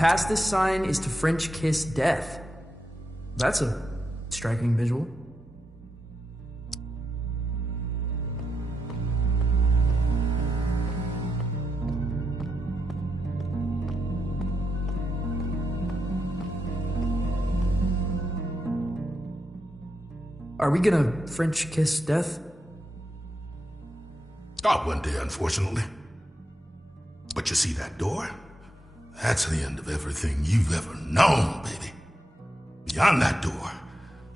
Past this sign is to French kiss death. That's a striking visual. Are we gonna French kiss death? Oh, one day, unfortunately. But you see that door? That's the end of everything you've ever known, baby. Beyond that door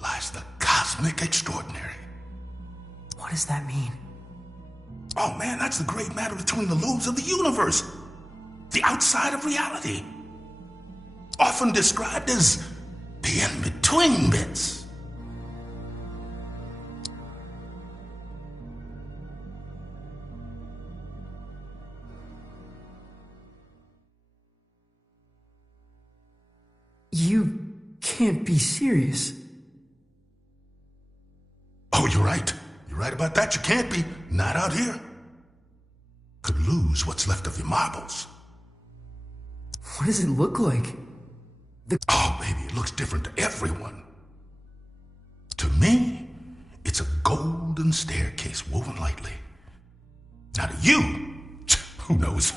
lies the cosmic extraordinary. What does that mean? Oh man, that's the great matter between the lobes of the universe. The outside of reality. Often described as the in-between bits. You can't be serious. Oh, you're right. You're right about that. You can't be. Not out here. Could lose what's left of your marbles. What does it look like? Oh, baby, it looks different to everyone. To me, it's a golden staircase woven lightly. Now to you, who knows?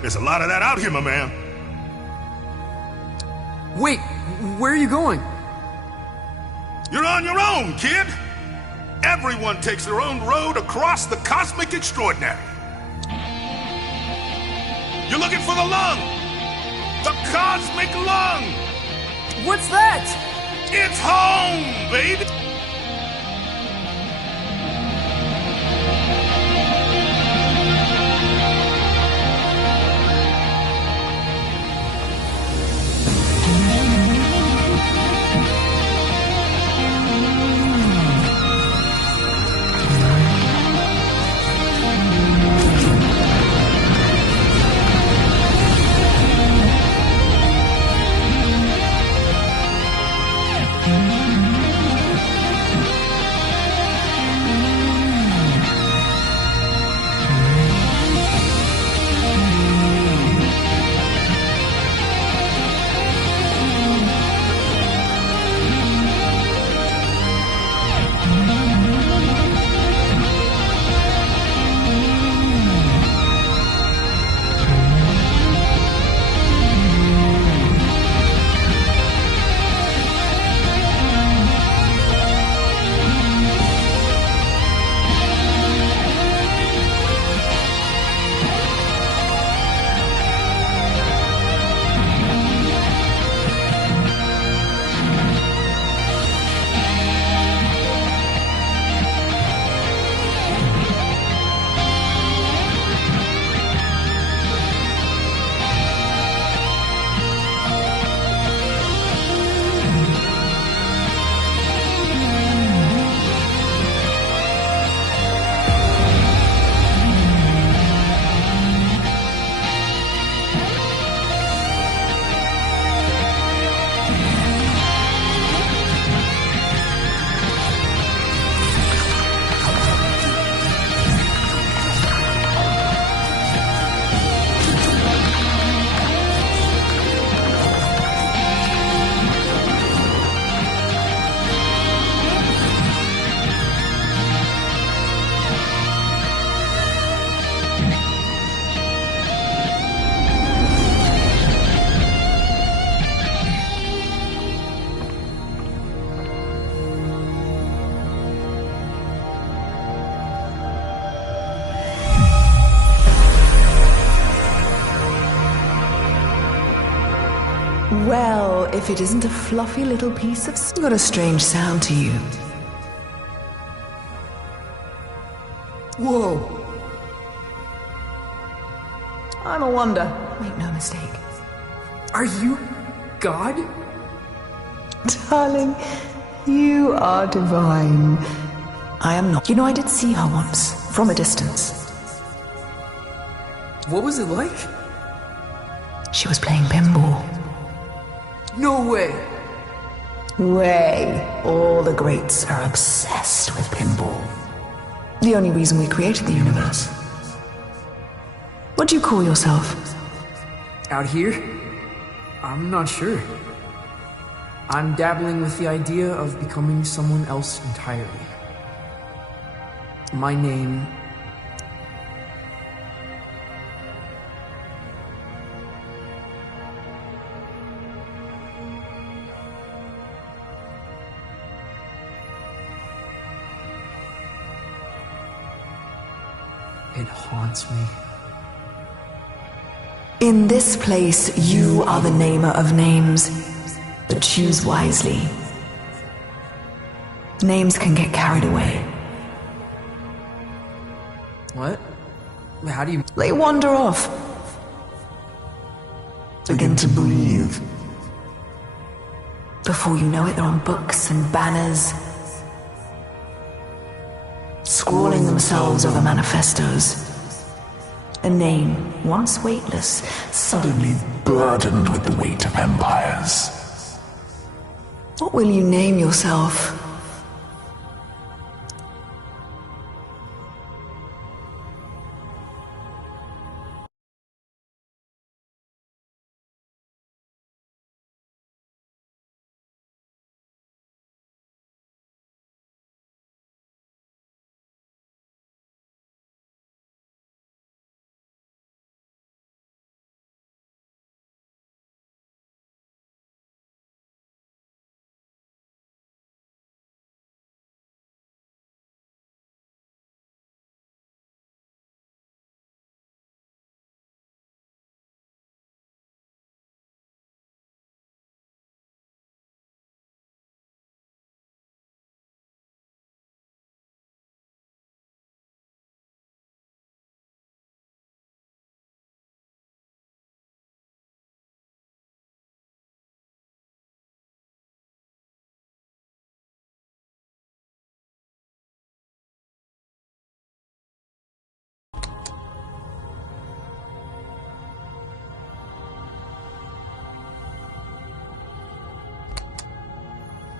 There's a lot of that out here, my man. Wait, where are you going? You're on your own, kid. Everyone takes their own road across the cosmic extraordinary. You're looking for the lung. The cosmic lung. What's that? It's home, baby. if it isn't a fluffy little piece of... Got a strange sound to you. Whoa. I'm a wonder. Make no mistake. Are you God? Darling, you are divine. I am not. You know, I did see her once, from a distance. What was it like? She was playing pinball. No way. Way. All the greats are obsessed with pinball. The only reason we created the universe. What do you call yourself? Out here? I'm not sure. I'm dabbling with the idea of becoming someone else entirely. My name... It haunts me. In this place, you are the namer of names. But choose wisely. Names can get carried away. What? How do you... They wander off. Begin to breathe. Before you know it, they're on books and banners, scrawling themselves over manifestos. A name, once weightless, Suddenly burdened with the weight of empires. What will you name yourself?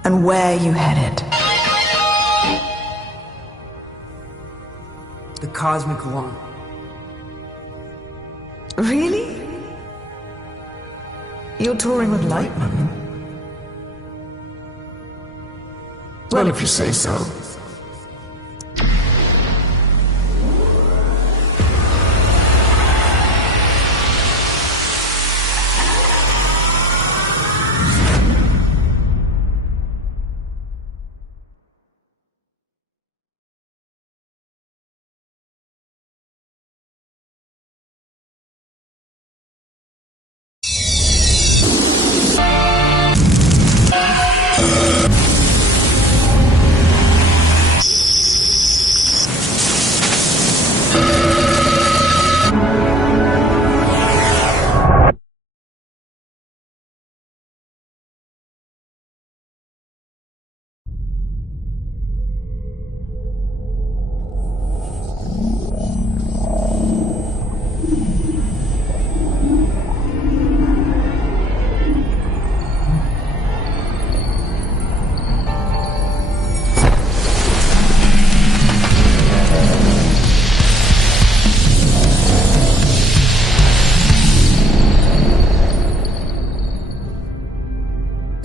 And where you headed? The cosmic lung. Really? You're touring with Lightman? Well, if you say so.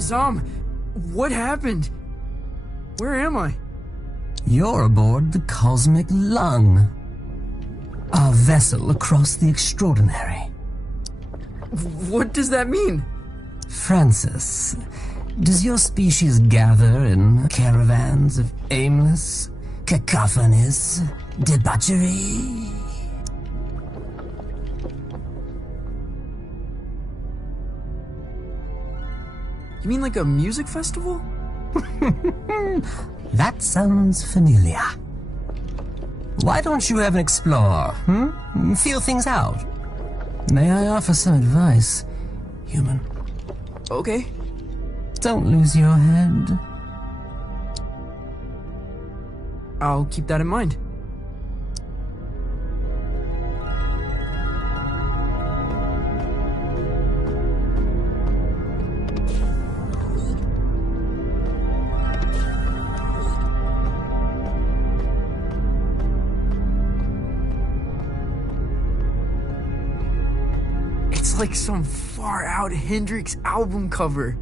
Zom, what happened? Where am I? You're aboard the Cosmic Lung, our vessel across the extraordinary. What does that mean? Francis, does your species gather in caravans of aimless, cacophonous debauchery? You mean like a music festival? That sounds familiar. Why don't you ever explore, Feel things out. May I offer some advice, human? Okay. Don't lose your head. I'll keep that in mind. It's like some far-out Hendrix album cover.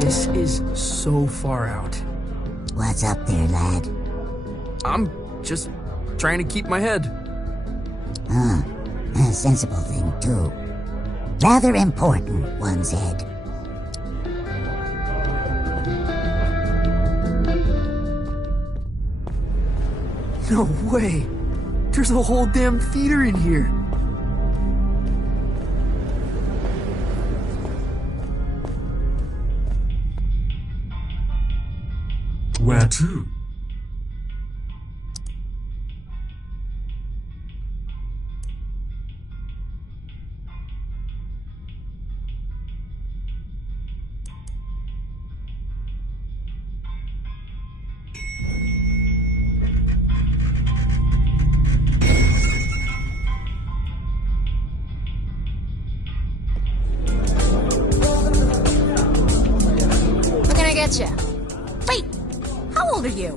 This is so far out. What's up there, lad? I'm just trying to keep my head. A sensible thing, too. Rather important, one said. No way! There's a whole damn theater in here! Where to? What can I get you? Wait, how old are you?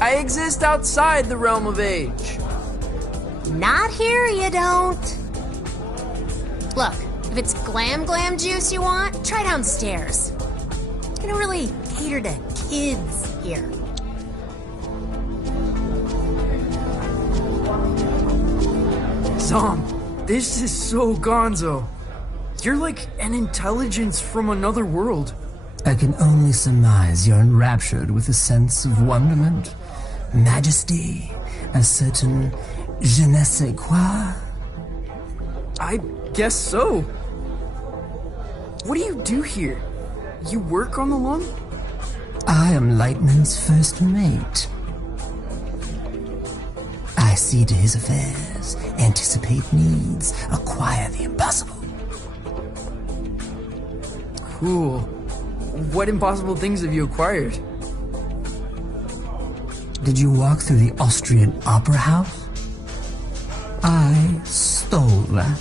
I exist outside the realm of age. Not here, you don't. Look, if it's glam juice you want, try downstairs. I don't really cater to kids here. Zom, this is so gonzo. You're like an intelligence from another world. I can only surmise you're enraptured with a sense of wonderment, majesty, a certain je ne sais quoi. I guess so. What do you do here? You work on the lawn? I am Lightman's first mate. I see to his affairs, anticipate needs, acquire the impossible. Cool. What impossible things have you acquired? Did you walk through the Austrian opera house? I stole that.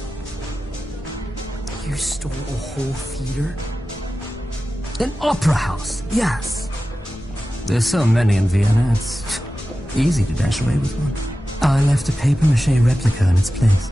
You stole a whole theater? An opera house, yes. There's so many in Vienna, it's easy to dash away with one. I left a papier-mâché replica in its place.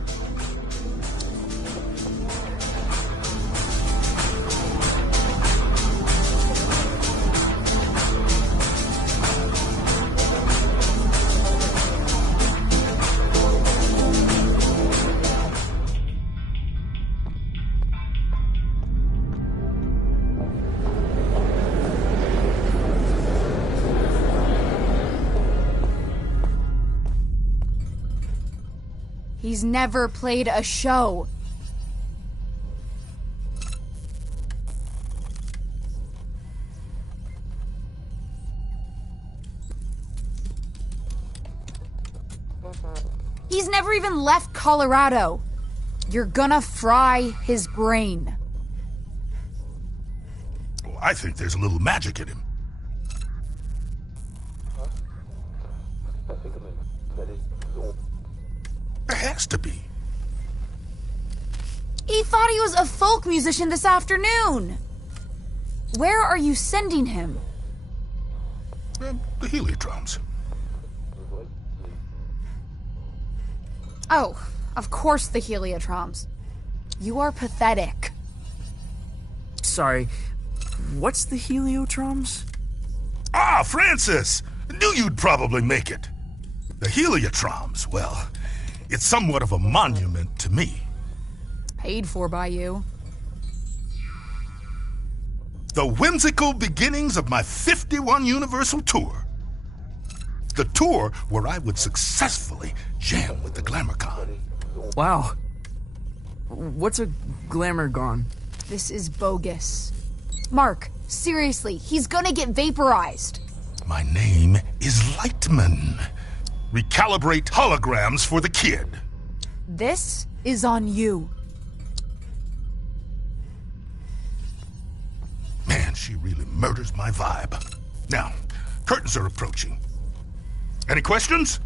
He's never played a show. He's never even left Colorado. You're gonna fry his brain. Well, I think there's a little magic in him. There has to be. He thought he was a folk musician this afternoon. Where are you sending him? The heliotroms. Oh, of course the heliotroms. You are pathetic. Sorry. What's the Heliotroms? Ah, Francis! Knew you'd probably make it. The Heliotroms, well, it's somewhat of a monument to me. Paid for by you. The whimsical beginnings of my 51 Universal Tour. The tour where I would successfully jam with the GlamourCon. Wow. What's a Glamourgon? This is bogus. Mark, seriously, he's gonna get vaporized. My name is Lightman. Recalibrate holograms for the kid. This is on you. Man, she really murders my vibe. Now, curtains are approaching. Any questions?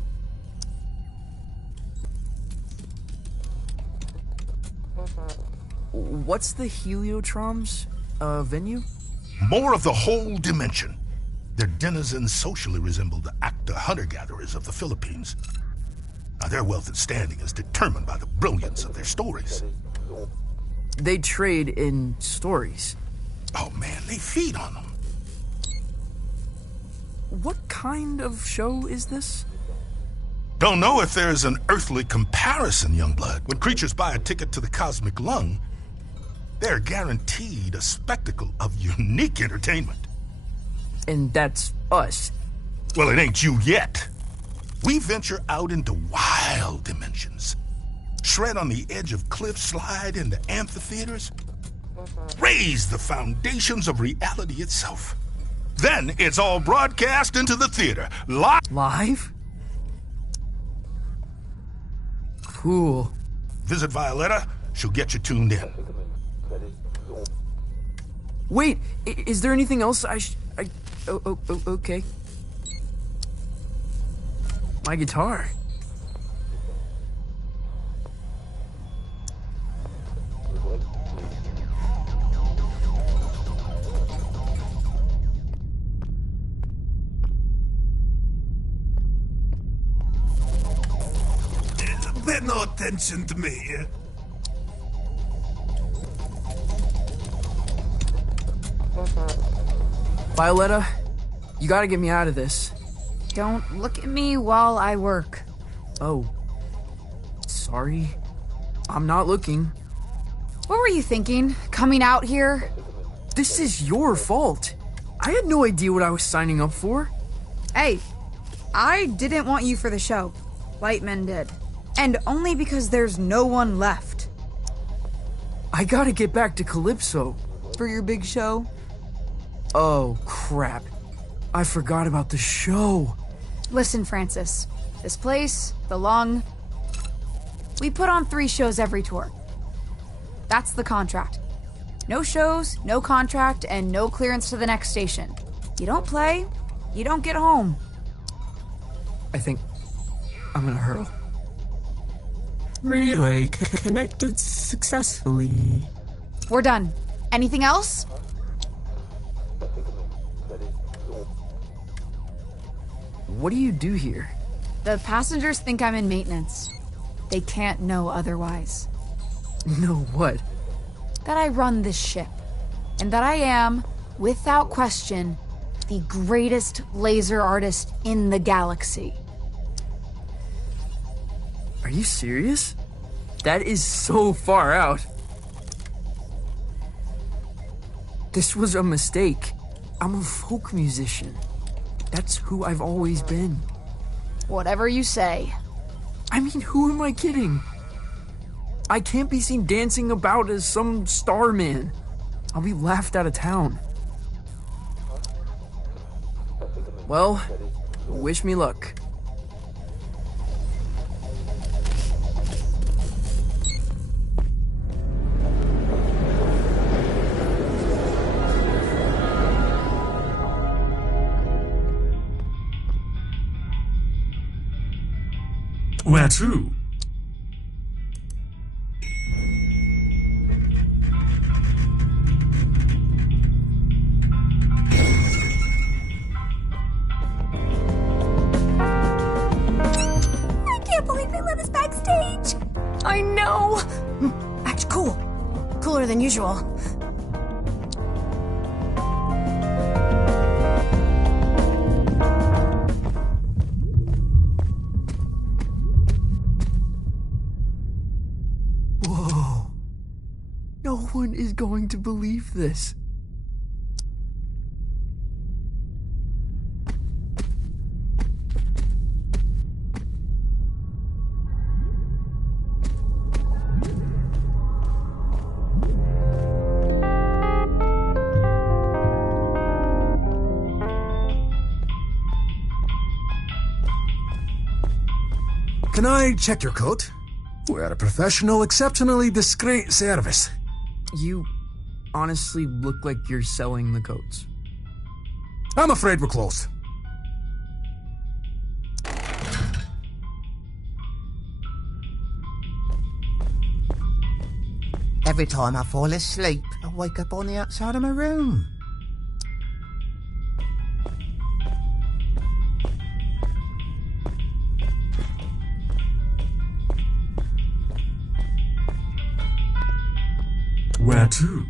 What's the Heliotroms venue? More of the whole dimension. Their denizens socially resemble the actor hunter-gatherers of the Philippines. Now, their wealth and standing is determined by the brilliance of their stories. They trade in stories. Oh man, they feed on them. What kind of show is this? Don't know if there's an earthly comparison, Youngblood. When creatures buy a ticket to the cosmic lung, they're guaranteed a spectacle of unique entertainment. And that's us. Well, it ain't you yet. We venture out into wild dimensions. Shred on the edge of cliffs, slide into amphitheaters. Raise the foundations of reality itself. Then it's all broadcast into the theater. Live? Cool. Visit Violetta. She'll get you tuned in. Wait, is there anything else okay. My guitar. Pay no attention to me. Violetta, you gotta get me out of this. Don't look at me while I work. Oh. Sorry. I'm not looking. What were you thinking? Coming out here? This is your fault. I had no idea what I was signing up for. Hey, I didn't want you for the show. Lightman did. And only because there's no one left. I gotta get back to Calypso. For your big show? Oh, crap. I forgot about the show. Listen, Francis. This place, the Lung, we put on 3 shows every tour. That's the contract. No shows, no contract, and no clearance to the next station. You don't play, you don't get home. I think I'm gonna hurl. Relay connected successfully. We're done. Anything else? What do you do here? The passengers think I'm in maintenance. They can't know otherwise. Know what? That I run this ship. And that I am, without question, the greatest laser artist in the galaxy. Are you serious? That is so far out. This was a mistake. I'm a folk musician. That's who I've always been. Whatever you say. I mean, who am I kidding? I can't be seen dancing about as some starman. I'll be laughed out of town. Well, wish me luck. Where to? I can't believe they let us backstage. I know! Act cool. Cooler than usual. one is going to believe this. Can I check your coat? We're a professional, exceptionally discreet service. You honestly look like you're selling the coats. I'm afraid we're closed. Every time I fall asleep, I wake up on the outside of my room. Where to?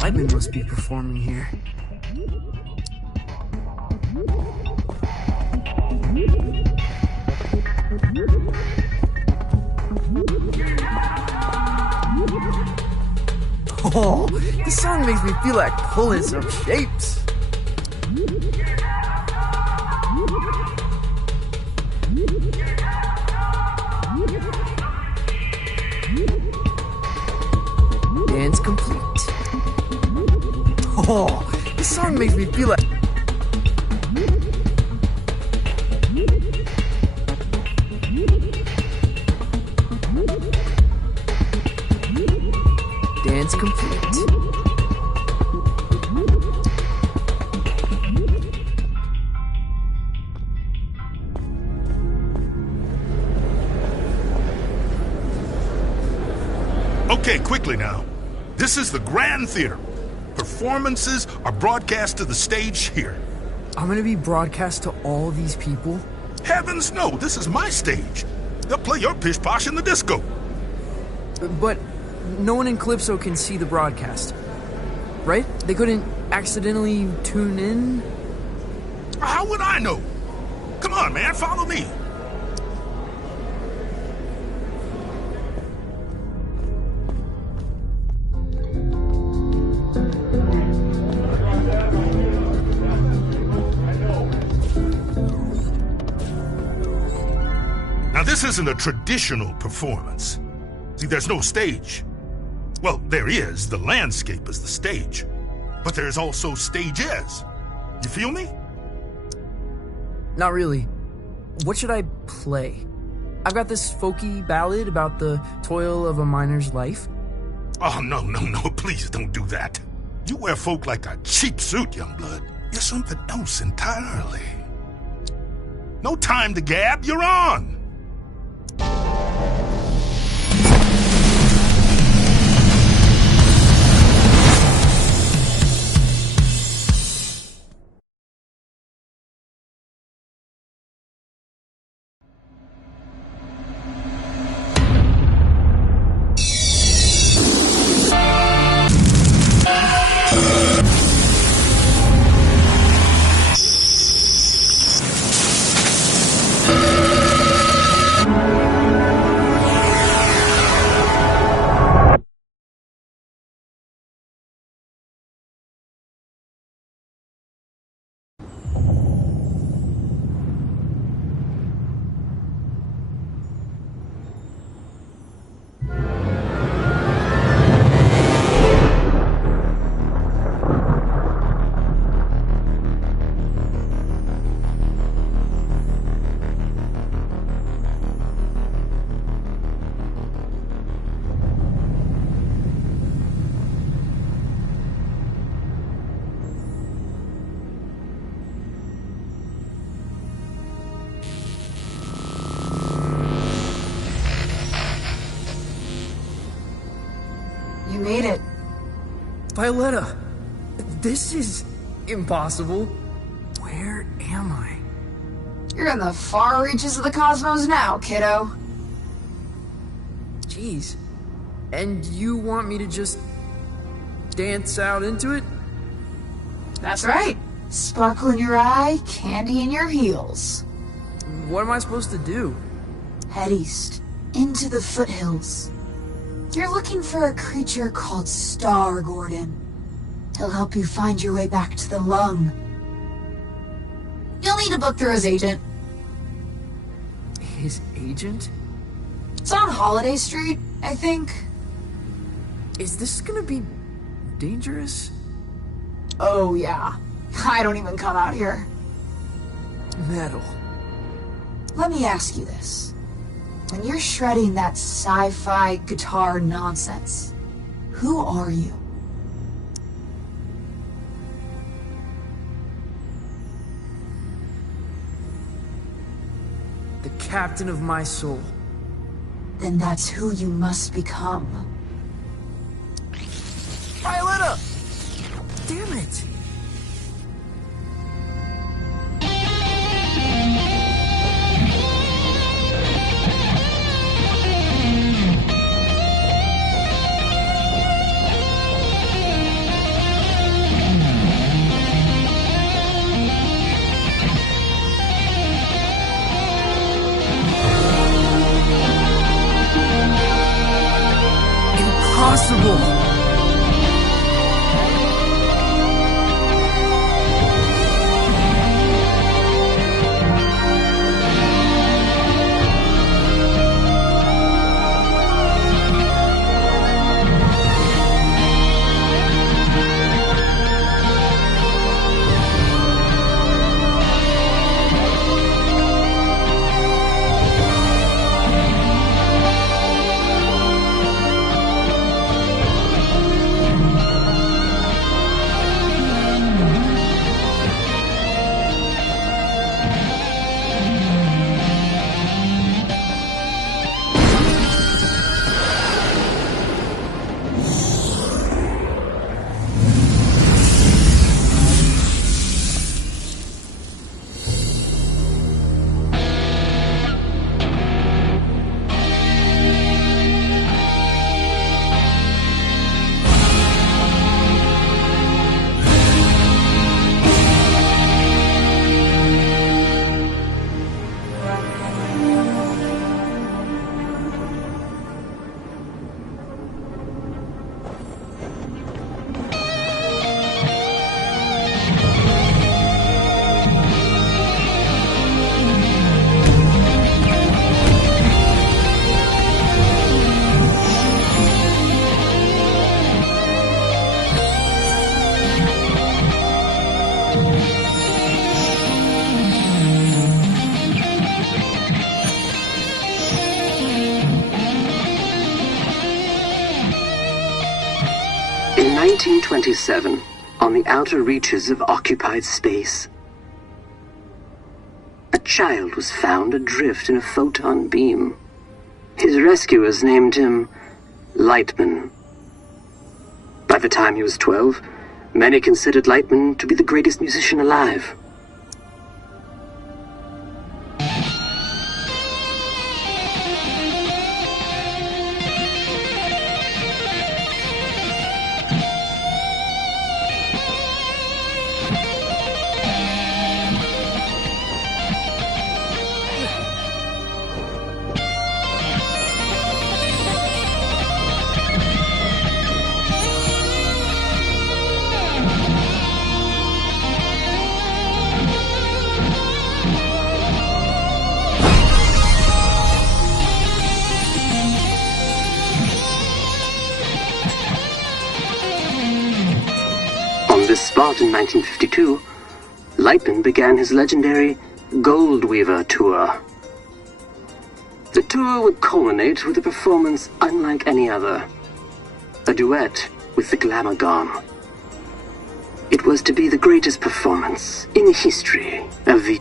Lyman must be performing here. Oh, this song makes me feel like pulling some shapes. Dance complete. Oh, this song makes me feel like... Dance complete. Okay, quickly now. This is the Grand Theater. Performances are broadcast to the stage here. I'm gonna be broadcast to all these people? Heavens no, this is my stage. They'll play your pish-posh in the disco. But no one in Calypso can see the broadcast, right? They couldn't accidentally tune in? How would I know? Come on, man, follow me. Now, this isn't a traditional performance. See, there's no stage. Well, there is. The landscape is the stage. But there's also stages. You feel me? Not really. What should I play? I've got this folky ballad about the toil of a miner's life. Oh, no, please don't do that. You wear folk like a cheap suit, young blood. You're something else entirely. No time to gab, you're on! You made it. Violetta, this is impossible. Where am I? You're in the far reaches of the cosmos now, kiddo. Jeez. And you want me to just dance out into it? That's right. Sparkle in your eye, candy in your heels. What am I supposed to do? Head east, into the foothills. You're looking for a creature called Star Gordon. He'll help you find your way back to the lung. You'll need to book through his agent. His agent? It's on Holiday Street, I think. Is this gonna be dangerous? Oh yeah. I don't even come out here. Metal. Let me ask you this. When you're shredding that sci-fi guitar nonsense, who are you? The captain of my soul. Then that's who you must become. Violetta! Damn it! Impossible! In 1927, on the outer reaches of occupied space, a child was found adrift in a photon beam. His rescuers named him Lightman. By the time he was 12, many considered Lightman to be the greatest musician alive. On this spot in 1952, Lightman began his legendary Gold Weaver tour. The tour would culminate with a performance unlike any other, a duet with the Glamour Gone. It was to be the greatest performance in the history of the...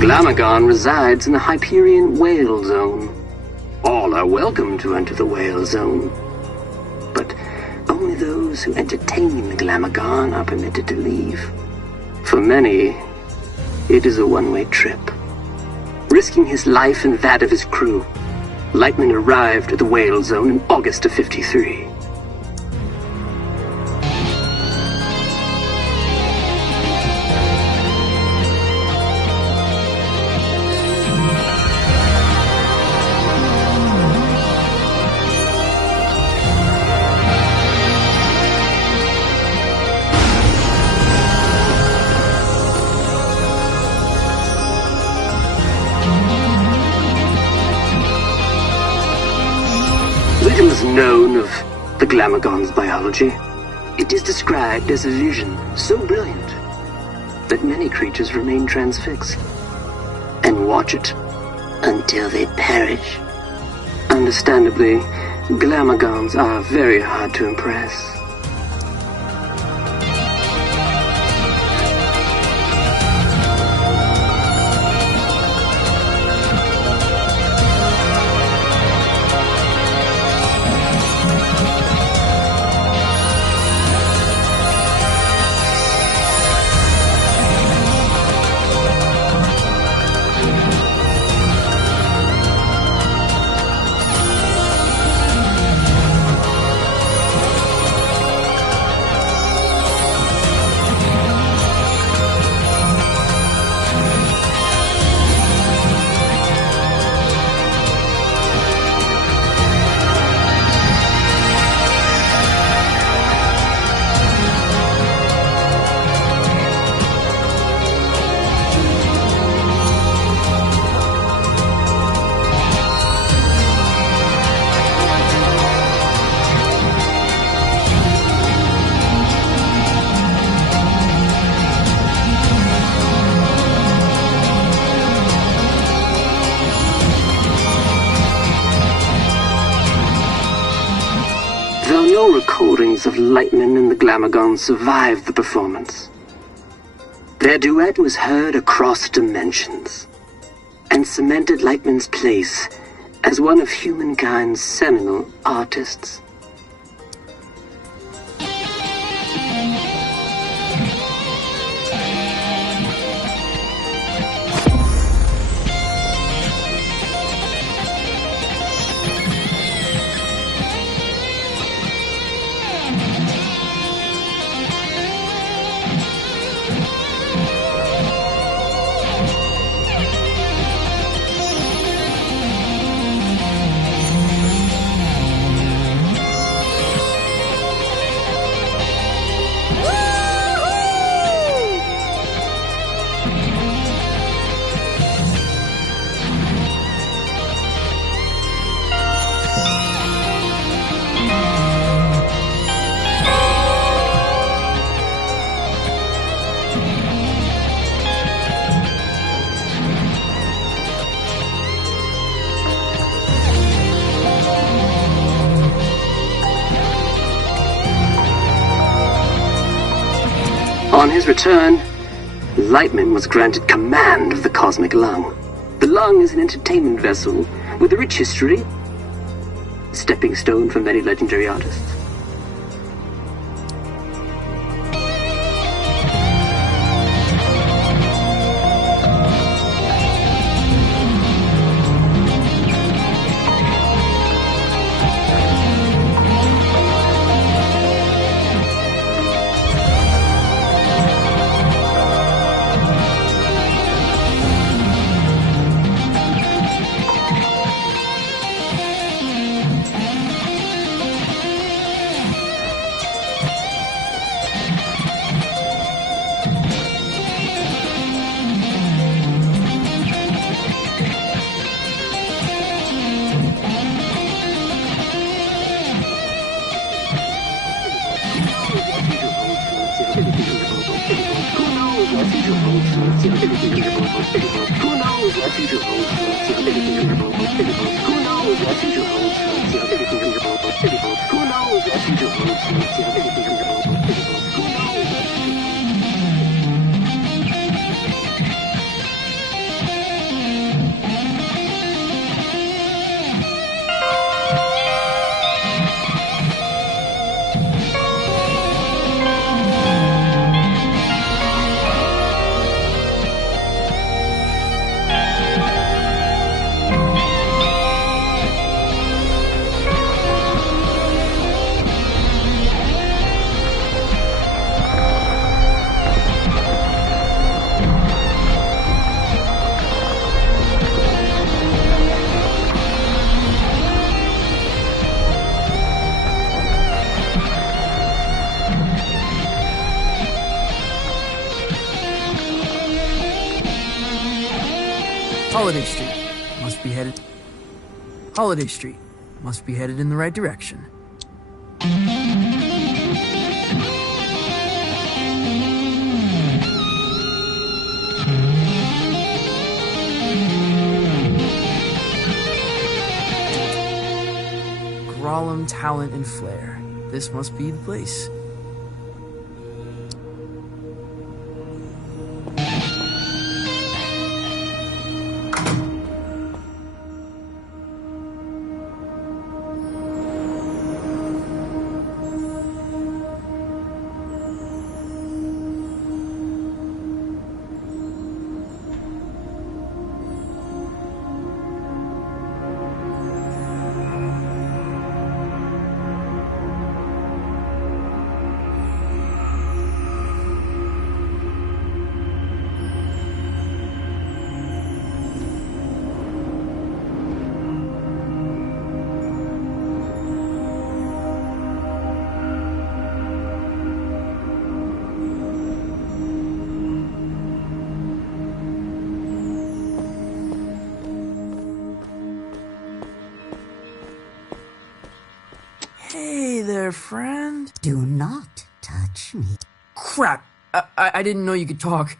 Glamagon resides in the Hyperion Whale Zone. All are welcome to enter the Whale Zone, but only those who entertain the Glamagon are permitted to leave. For many, it is a one-way trip. Risking his life and that of his crew, Lightman arrived at the Whale Zone in August of '53. Little is known of the Glamagon's biology. It is described as a vision so brilliant that many creatures remain transfixed and watch it until they perish. Understandably, Glamagons are very hard to impress. No recordings of Lightman and the Glamagon survived the performance. Their duet was heard across dimensions and cemented Lightman's place as one of humankind's seminal artists. On his return, Lightman was granted command of the Cosmic Lung. The Lung is an entertainment vessel with a rich history, stepping stone for many legendary artists. Holiday Street. Must be headed... Holiday Street. Must be headed in the right direction. Grolem, talent, and flair. This must be the place. Hey there, friend. Do not touch me. Crap. I didn't know you could talk.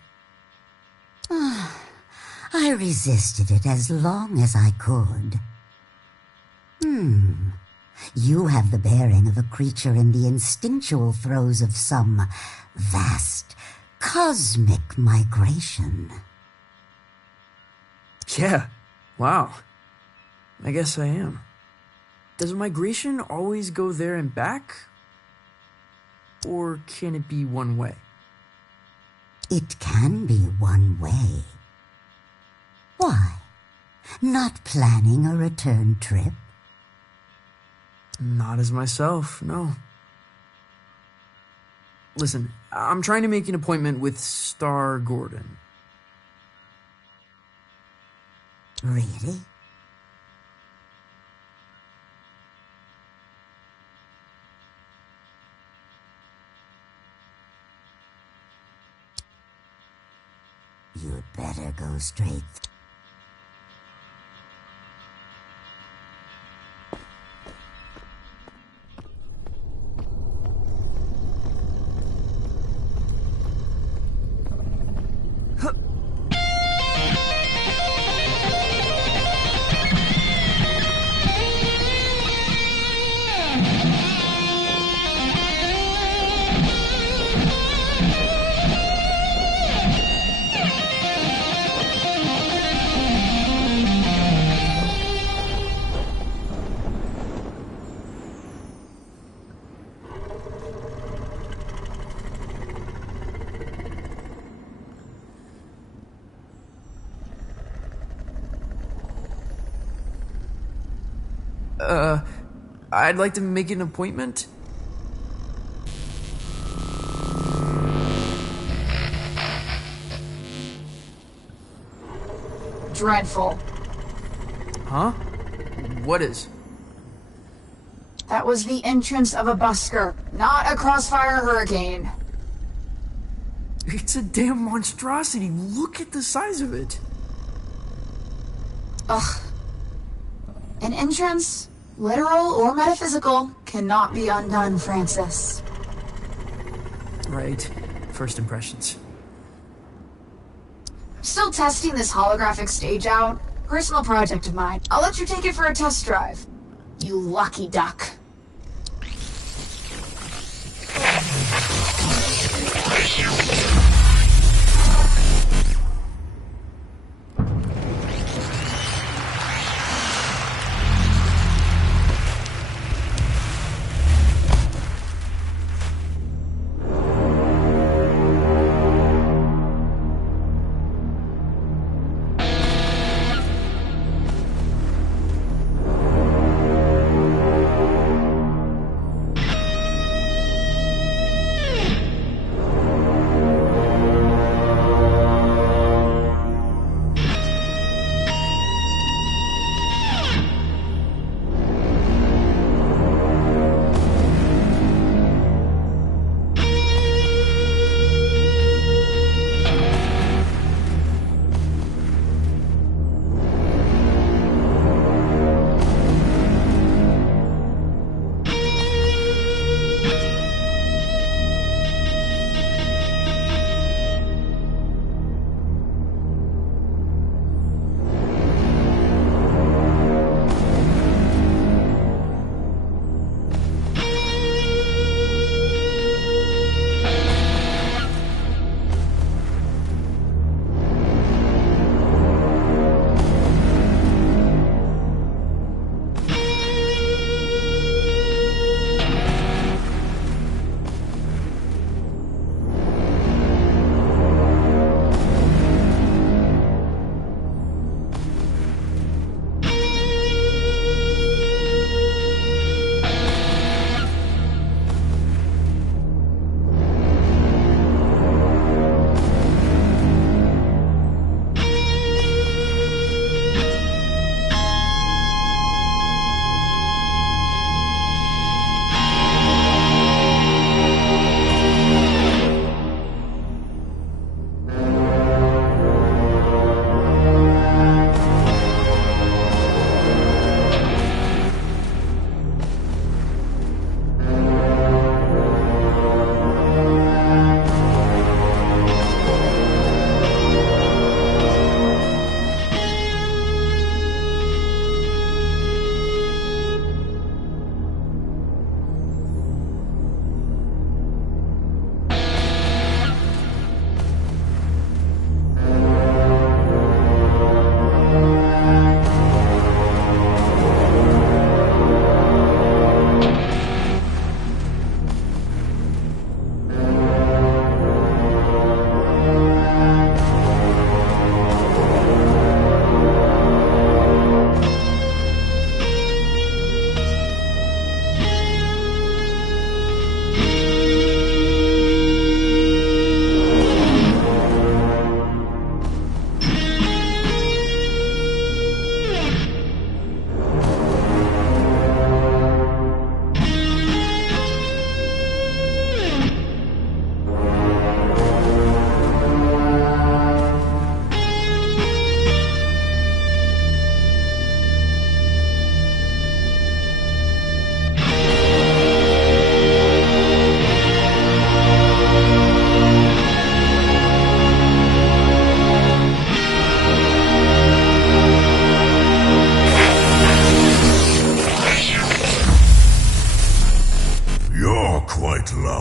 I resisted it as long as I could. You have the bearing of a creature in the instinctual throes of some vast, cosmic migration. Yeah. Wow. I guess I am. Does migration always go there and back? Or can it be one way? It can be one way. Why? Not planning a return trip? Not as myself, no. Listen, I'm trying to make an appointment with Star Gordon. Really? You'd better go straight. I'd like to make an appointment. Dreadful. Huh? What is? That was the entrance of a busker, not a crossfire hurricane. It's a damn monstrosity. Look at the size of it. Ugh. An entrance, literal or metaphysical, cannot be undone, Francis. Right. First impressions. Still testing this holographic stage out. Personal project of mine. I'll let you take it for a test drive. You lucky duck.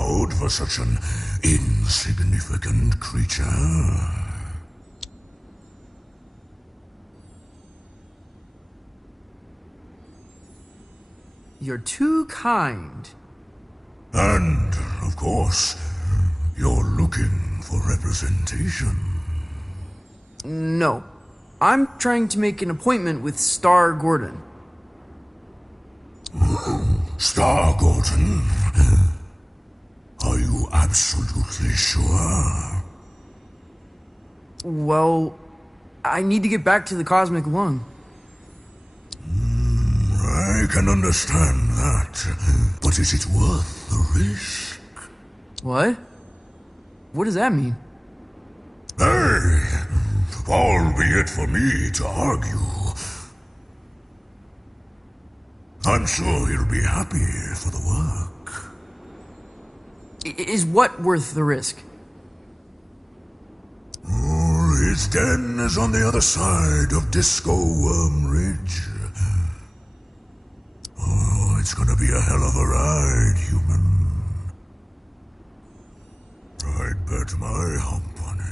code for such an insignificant creature. You're too kind. And, of course, you're looking for representation. No. I'm trying to make an appointment with Star Gordon. Star Gordon? Are you absolutely sure? Well, I need to get back to the Cosmic Lung. I can understand that, but is it worth the risk? What? What does that mean? Hey, albeit for me to argue. I'm sure he'll be happy for the work. Is what worth the risk? Oh, his den is on the other side of Disco Worm Ridge. Oh, it's gonna be a hell of a ride, human. I'd bet my hump on it.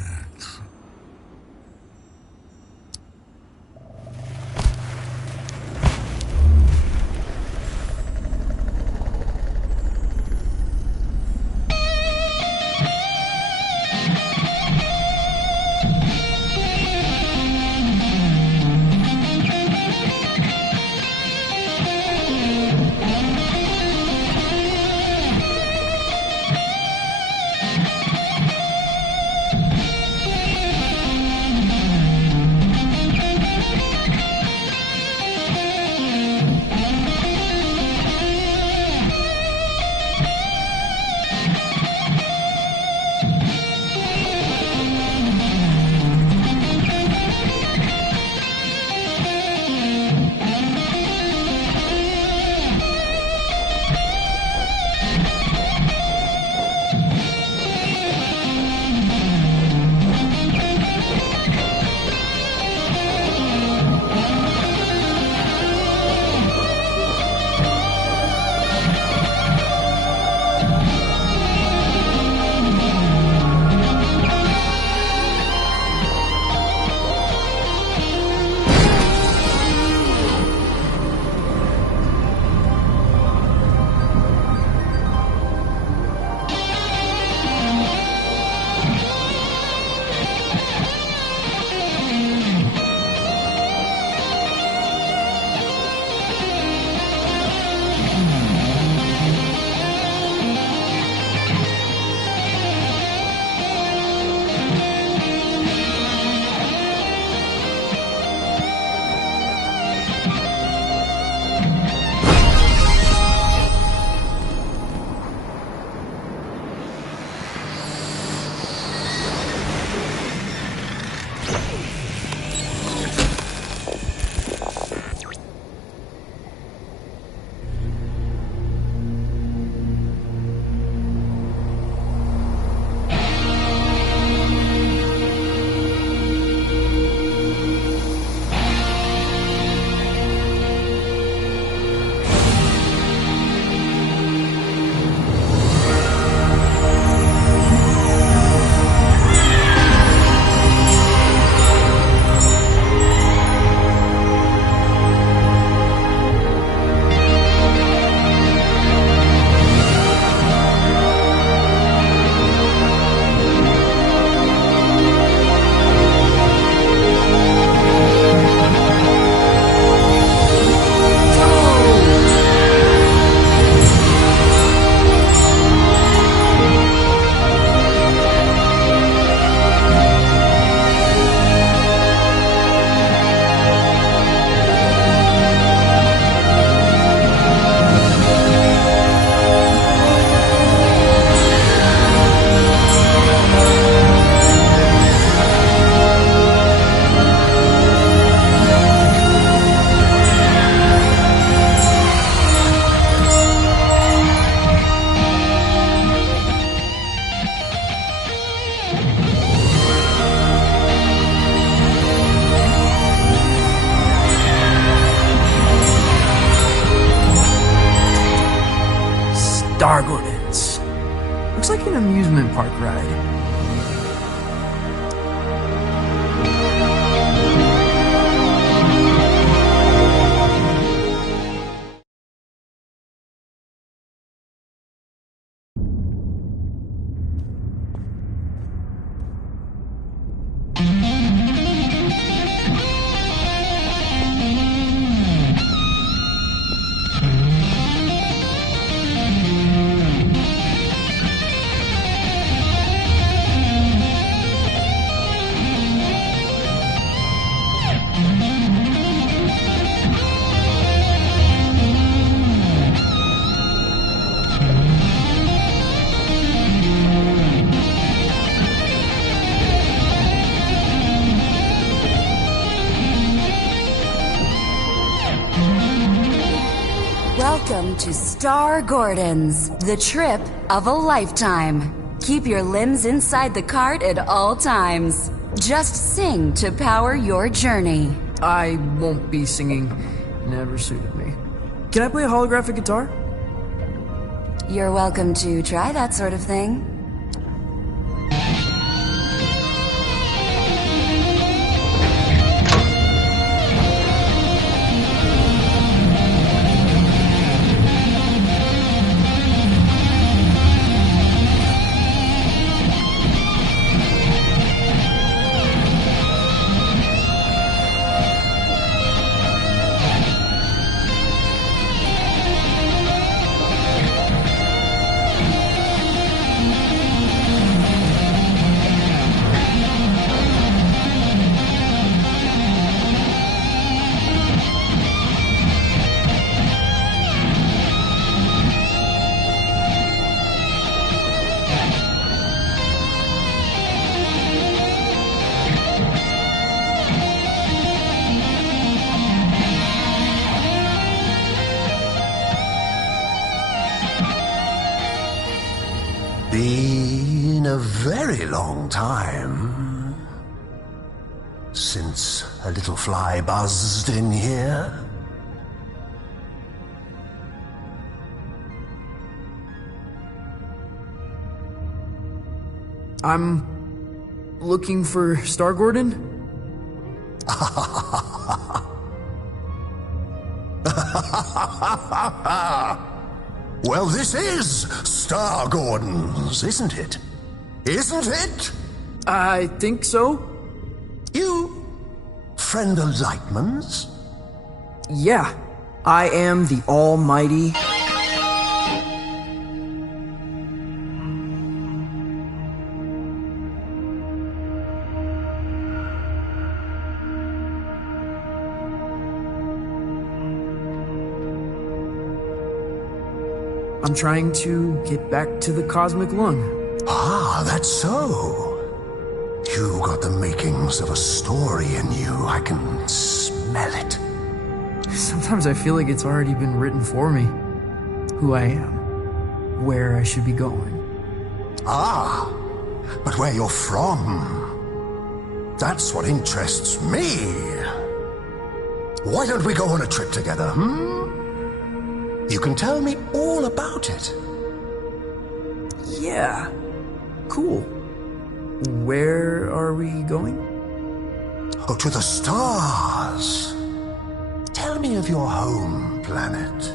Star Gordons. looks like an amusement park ride. Welcome to Star Gordon's, the trip of a lifetime. Keep your limbs inside the cart at all times. Just sing to power your journey. I won't be singing. Never suited me. Can I play a holographic guitar? You're welcome to try that sort of thing. Been a very long time since a little fly buzzed in here. I'm looking for Star Gordon. Well, this is Star Gordon's, isn't it? Isn't it? I think so. You friend of Lightman's? Yeah, I am the almighty... I'm trying to get back to the cosmic lung. Ah, that's so. You got the makings of a story in you. I can smell it. Sometimes I feel like it's already been written for me. Who I am. Where I should be going. Ah, but where you're from. That's what interests me. Why don't we go on a trip together, You can tell me all about it. Yeah. Cool. Where are we going? Oh, to the stars. Tell me of your home planet.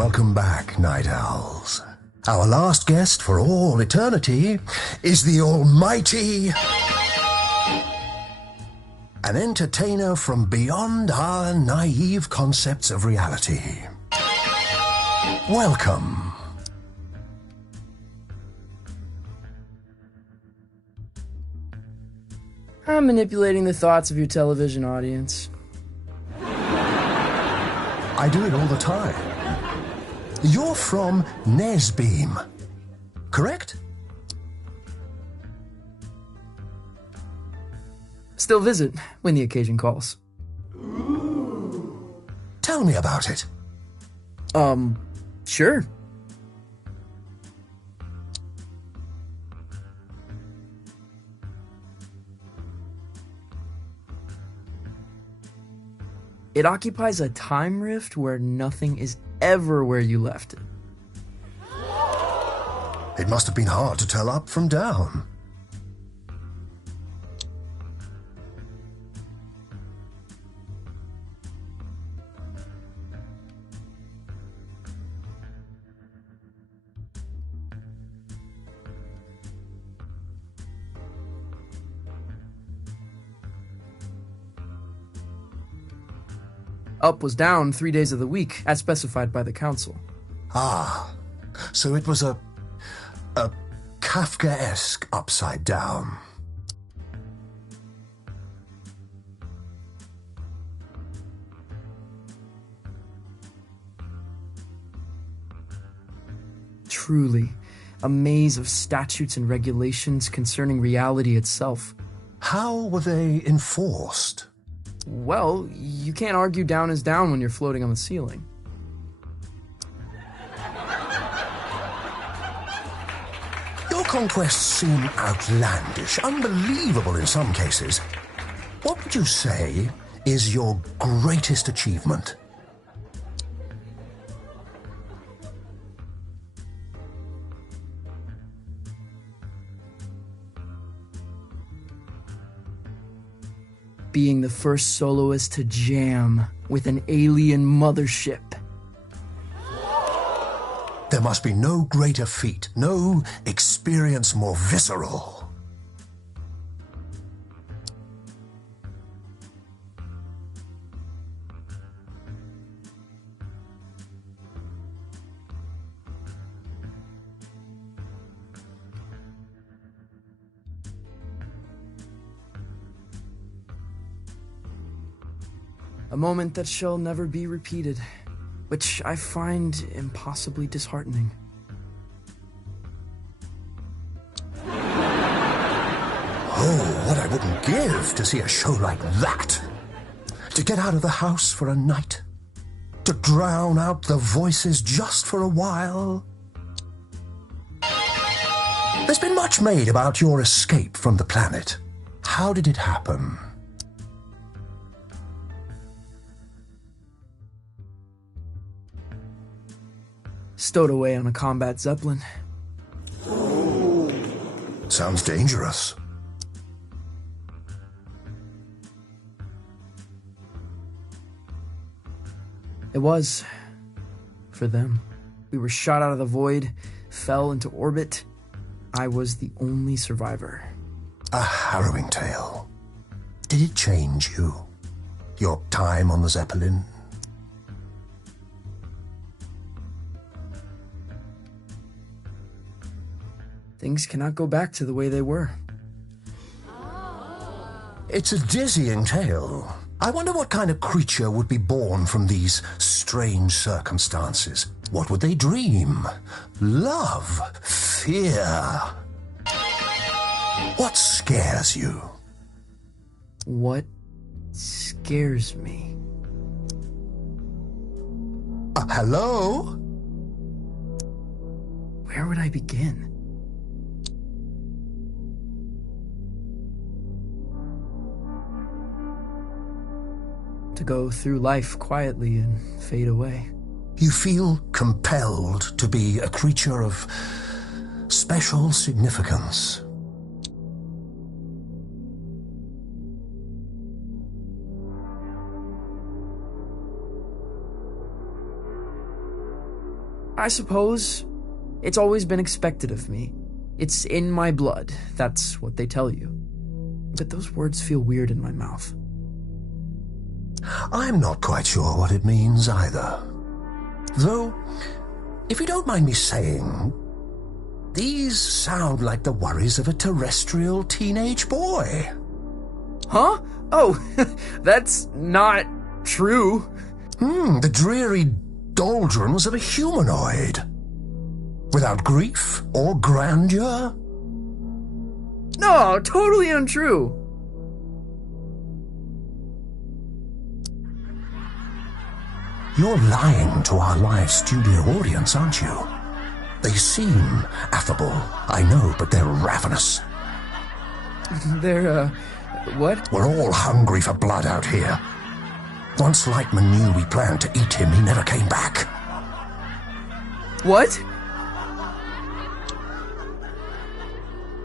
Welcome back, Night Owls. Our last guest for all eternity is the almighty... an entertainer from beyond our naive concepts of reality. Welcome. I'm manipulating the thoughts of your television audience. I do it all the time. You're from Nesbeam, correct? Still visit when the occasion calls. Tell me about it. Sure. It occupies a time rift where nothing is ever where you left it. It must have been hard to tell up from down. Up was down 3 days of the week, as specified by the council. Ah, so it was a Kafkaesque upside down. Truly, a maze of statutes and regulations concerning reality itself. How were they enforced? Well, you can't argue down is down when you're floating on the ceiling. Your conquests seem outlandish, unbelievable in some cases. What would you say is your greatest achievement? Being the first soloist to jam with an alien mothership. There must be no greater feat, no experience more visceral. A moment that shall never be repeated, which I find impossibly disheartening. Oh, what I wouldn't give to see a show like that. To get out of the house for a night. To drown out the voices just for a while. There's been much made about your escape from the planet. How did it happen? Stowed away on a combat zeppelin. Sounds dangerous. It was. For them. We were shot out of the void, fell into orbit. I was the only survivor. A harrowing tale. Did it change you? Your time on the Zeppelin? Things cannot go back to the way they were. It's a dizzying tale. I wonder what kind of creature would be born from these strange circumstances. What would they dream? Love? Fear? What scares you? What scares me? Hello? Where would I begin? To go through life quietly and fade away. You feel compelled to be a creature of special significance. I suppose. It's always been expected of me. It's in my blood, that's what they tell you. But those words feel weird in my mouth. I'm not quite sure what it means either. Though, if you don't mind me saying, these sound like the worries of a terrestrial teenage boy. Huh? Oh, that's not true. The dreary doldrums of a humanoid. Without grief or grandeur? No, totally untrue. You're lying to our live studio audience, aren't you? They seem affable, I know, but they're ravenous. They're, what? We're all hungry for blood out here. Once Lightman knew we planned to eat him, he never came back. What?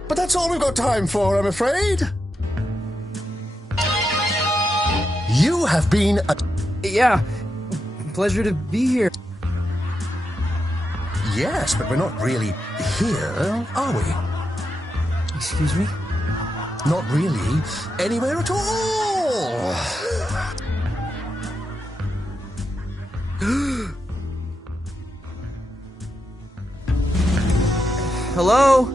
But that's all we've got time for, I'm afraid. You have been a... Yeah, pleasure to be here. Yes, but we're not really here, are we? Excuse me? Not really anywhere at all. Hello?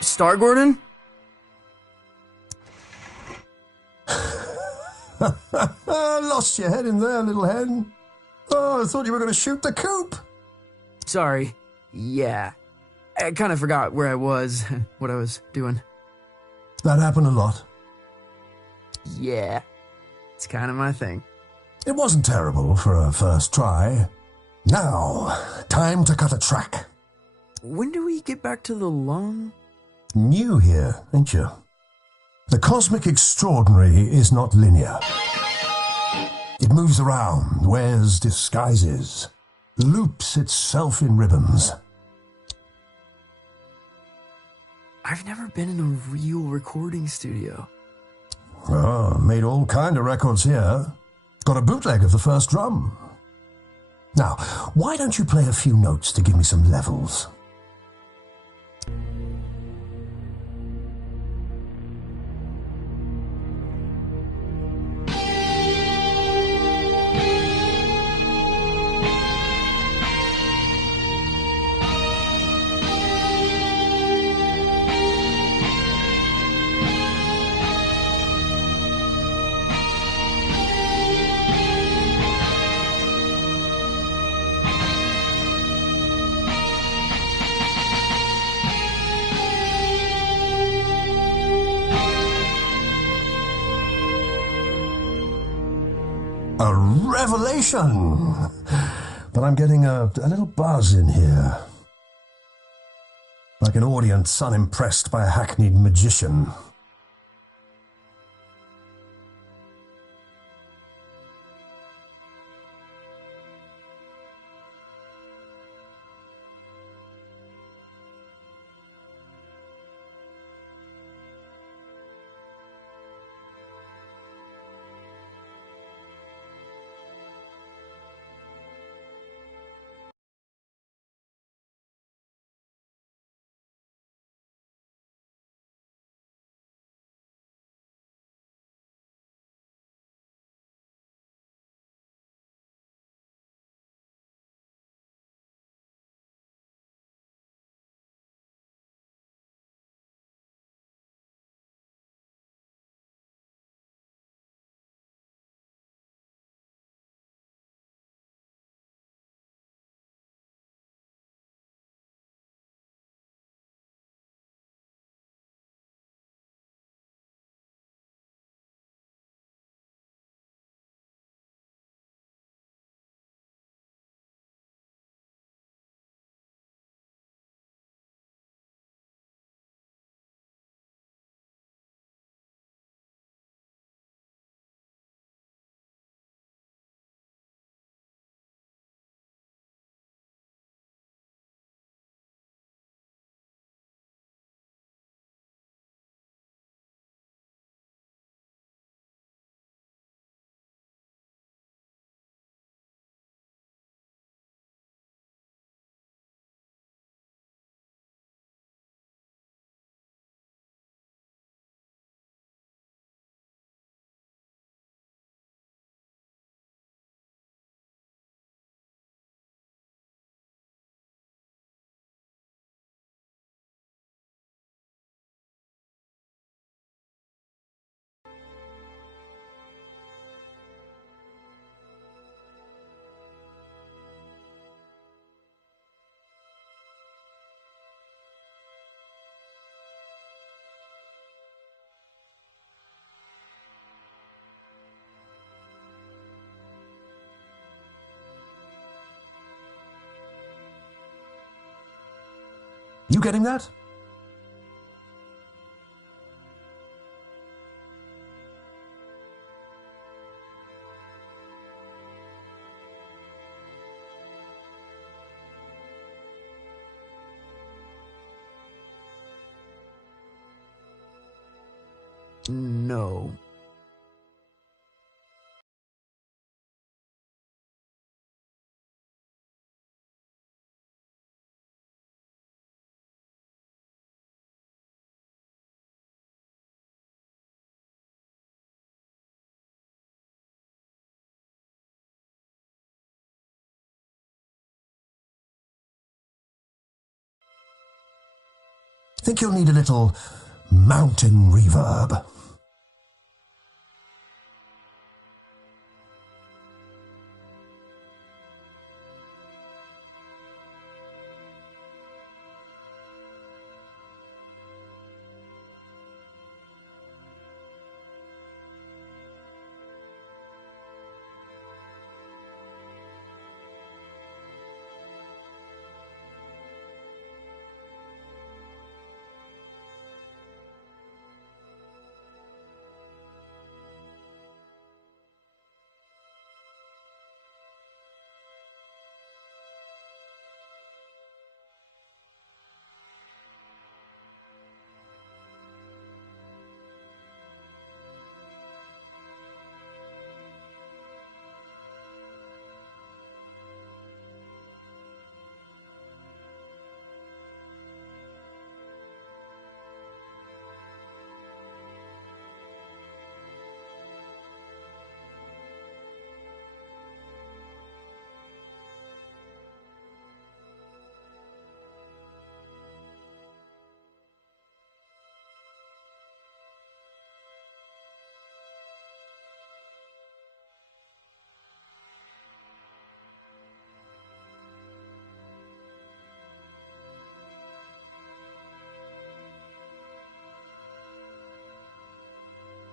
Star Gordon? Lost your head in there, little hen. Oh, I thought you were going to shoot the coop. Sorry. Yeah. I kind of forgot where I was, what I was doing. That happened a lot. Yeah. It's kind of my thing. It wasn't terrible for a first try. Now, time to cut a track. When do we get back to the lung? New here, ain't you? The cosmic extraordinary is not linear. It moves around, wears disguises, loops itself in ribbons. I've never been in a real recording studio. Oh, made all kind of records here. Got a bootleg of the first drum. Now, why don't you play a few notes to give me some levels? A revelation! But I'm getting a little buzz in here. Like an audience unimpressed by a hackneyed magician. You getting that? No. Think you'll need a little mountain reverb.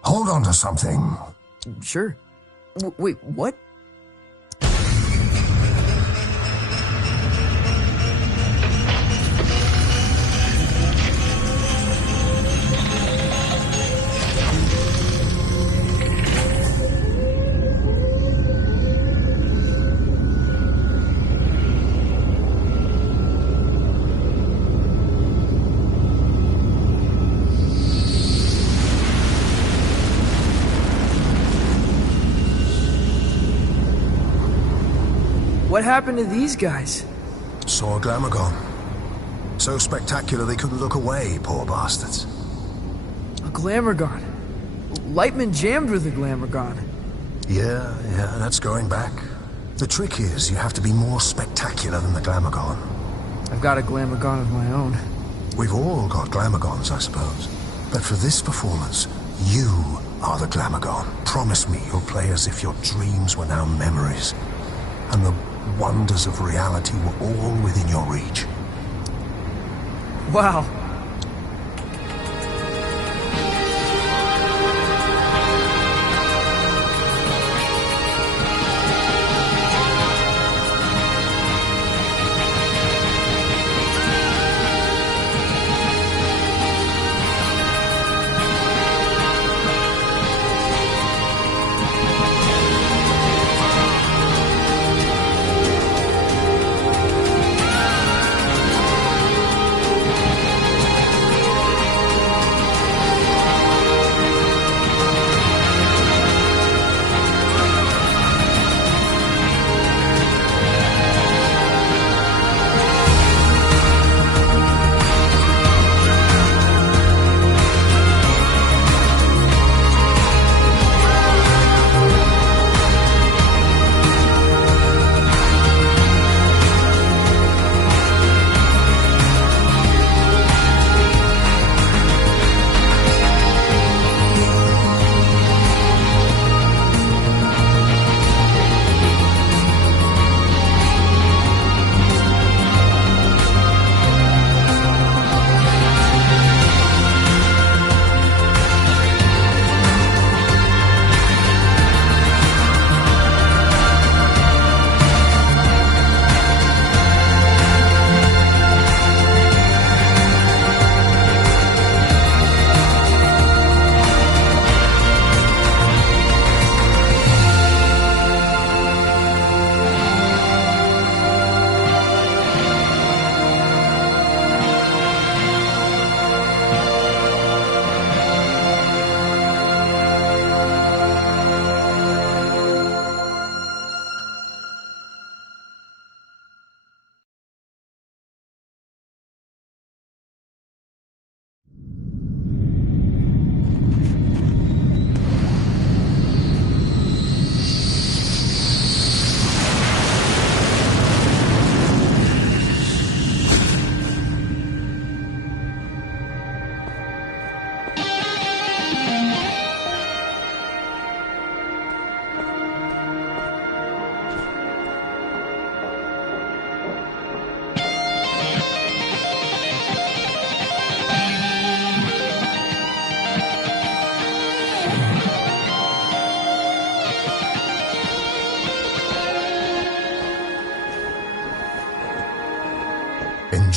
Hold on to something. Sure. Wait, what? What happened to these guys? Saw a Glamorgon. So spectacular they couldn't look away, poor bastards. A Glamorgon. Lightman jammed with a Glamorgon. Yeah, that's going back. The trick is you have to be more spectacular than the Glamorgon. I've got a Glamorgon of my own. We've all got Glamorgons, I suppose. But for this performance, you are the Glamorgon. Promise me you'll play as if your dreams were now memories, and the wonders of reality were all within your reach. Wow.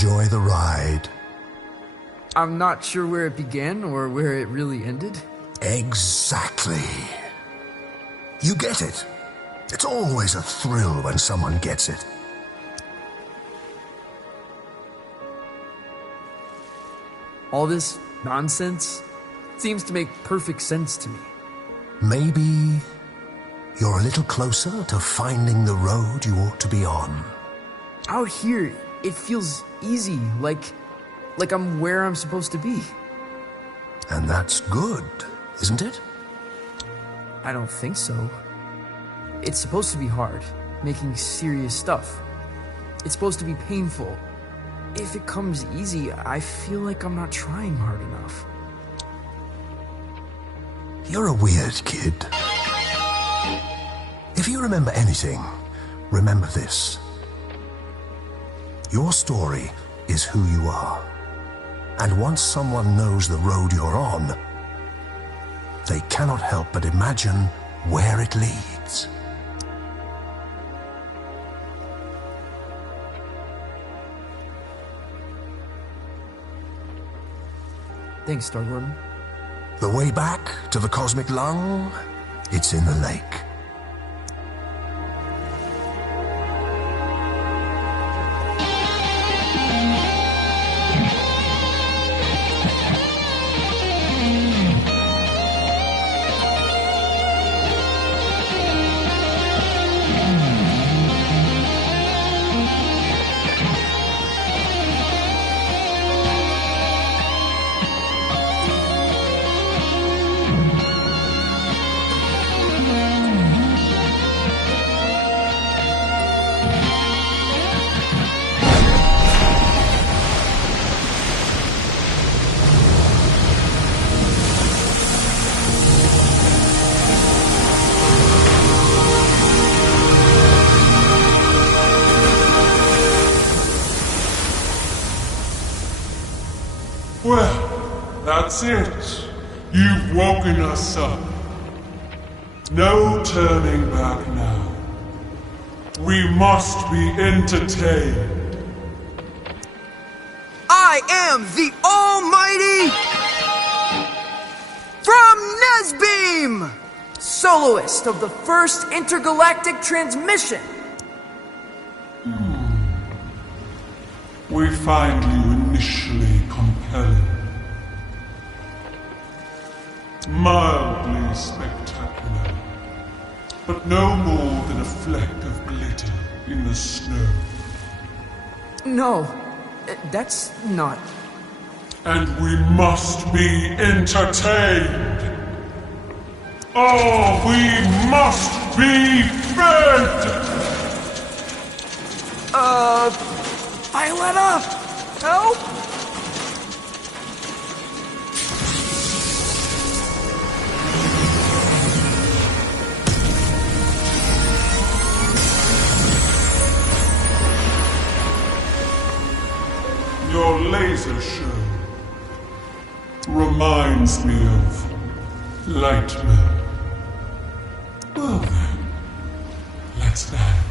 enjoy the ride. I'm not sure where it began or where it really ended. Exactly. You get it. It's always a thrill when someone gets it. All this nonsense seems to make perfect sense to me. Maybe you're a little closer to finding the road you ought to be on. Out here, it feels easy, like I'm where I'm supposed to be. And that's good, isn't it? I don't think so. It's supposed to be hard, making serious stuff. It's supposed to be painful. If it comes easy, I feel like I'm not trying hard enough. You're a weird kid. If you remember anything, remember this. Your story is who you are. And once someone knows the road you're on, they cannot help but imagine where it leads. Thanks, Star Gordon. The way back to the cosmic lung, it's in the lake. Well, that's it. You've woken us up. No turning back now. We must be entertained. I am the Almighty from Nesbeam, soloist of the first intergalactic transmission. We find you initially compelling. Mildly spectacular, but no more than a fleck of glitter in the snow. No, that's not... And we must be entertained. Oh, we must be fed! Violetta! Help! Your laser show reminds me of Lightman. Well then, let's dance.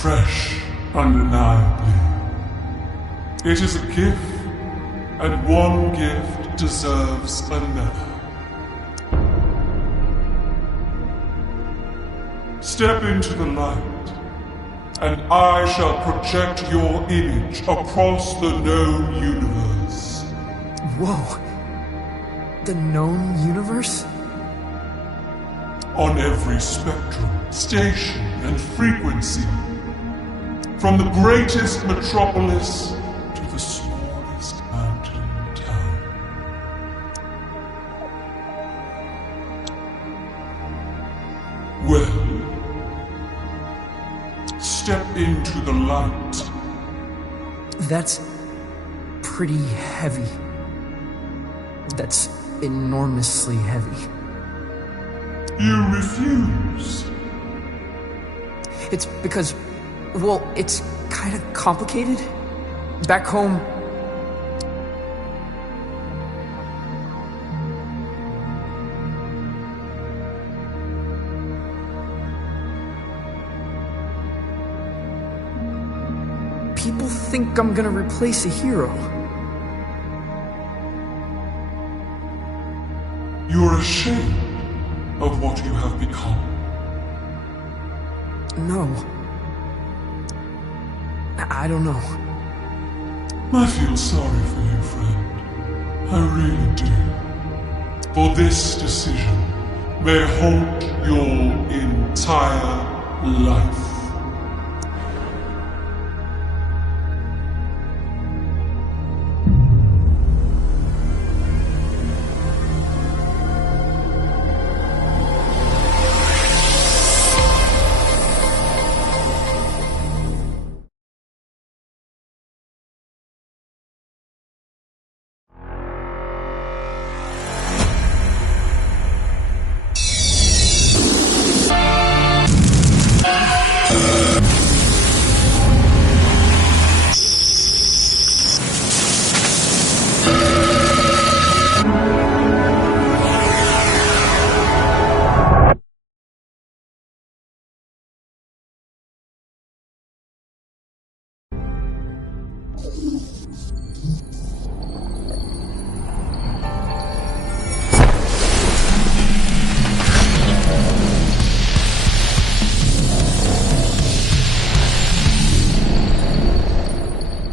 fresh, undeniably. It is a gift, and one gift deserves another. Step into the light, and I shall project your image across the known universe. Whoa. The known universe? On every spectrum, station, and frequency. From the greatest metropolis to the smallest mountain town. Well, step into the light. That's pretty heavy. That's enormously heavy. You refuse? It's because, well, it's kind of complicated. Back home, people think I'm gonna replace a hero. You're ashamed of what you have become. No. I don't know. I feel sorry for you, friend. I really do. For this decision may haunt your entire life.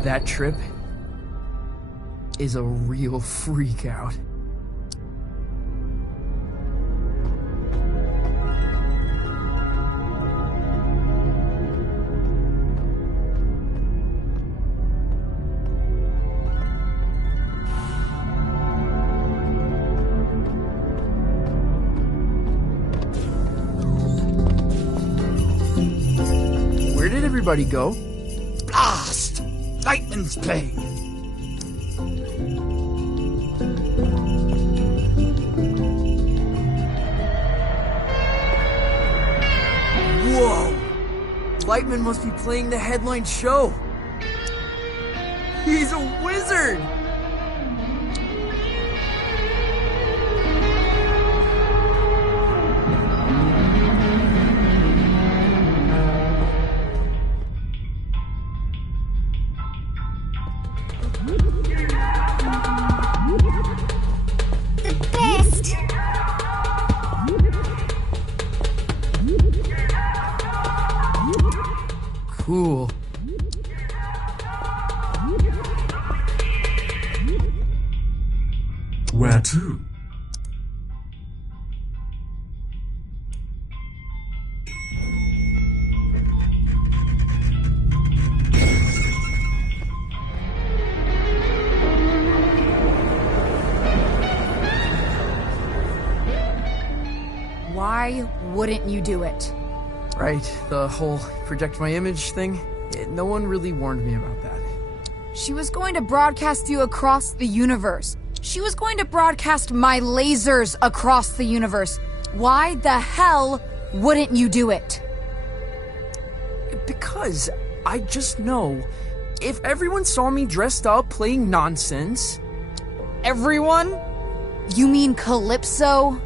That trip is a real freak out. Where did everybody go? Blast! Lightman's playing. Whoa! Lightman must be playing the headline show. He's a wizard! Cool. Where to? Why wouldn't you do it? Right, the whole project my image thing. No one really warned me about that. She was going to broadcast you across the universe. She was going to broadcast my lasers across the universe. Why the hell wouldn't you do it? Because I just know if everyone saw me dressed up playing nonsense... Everyone? You mean Calypso?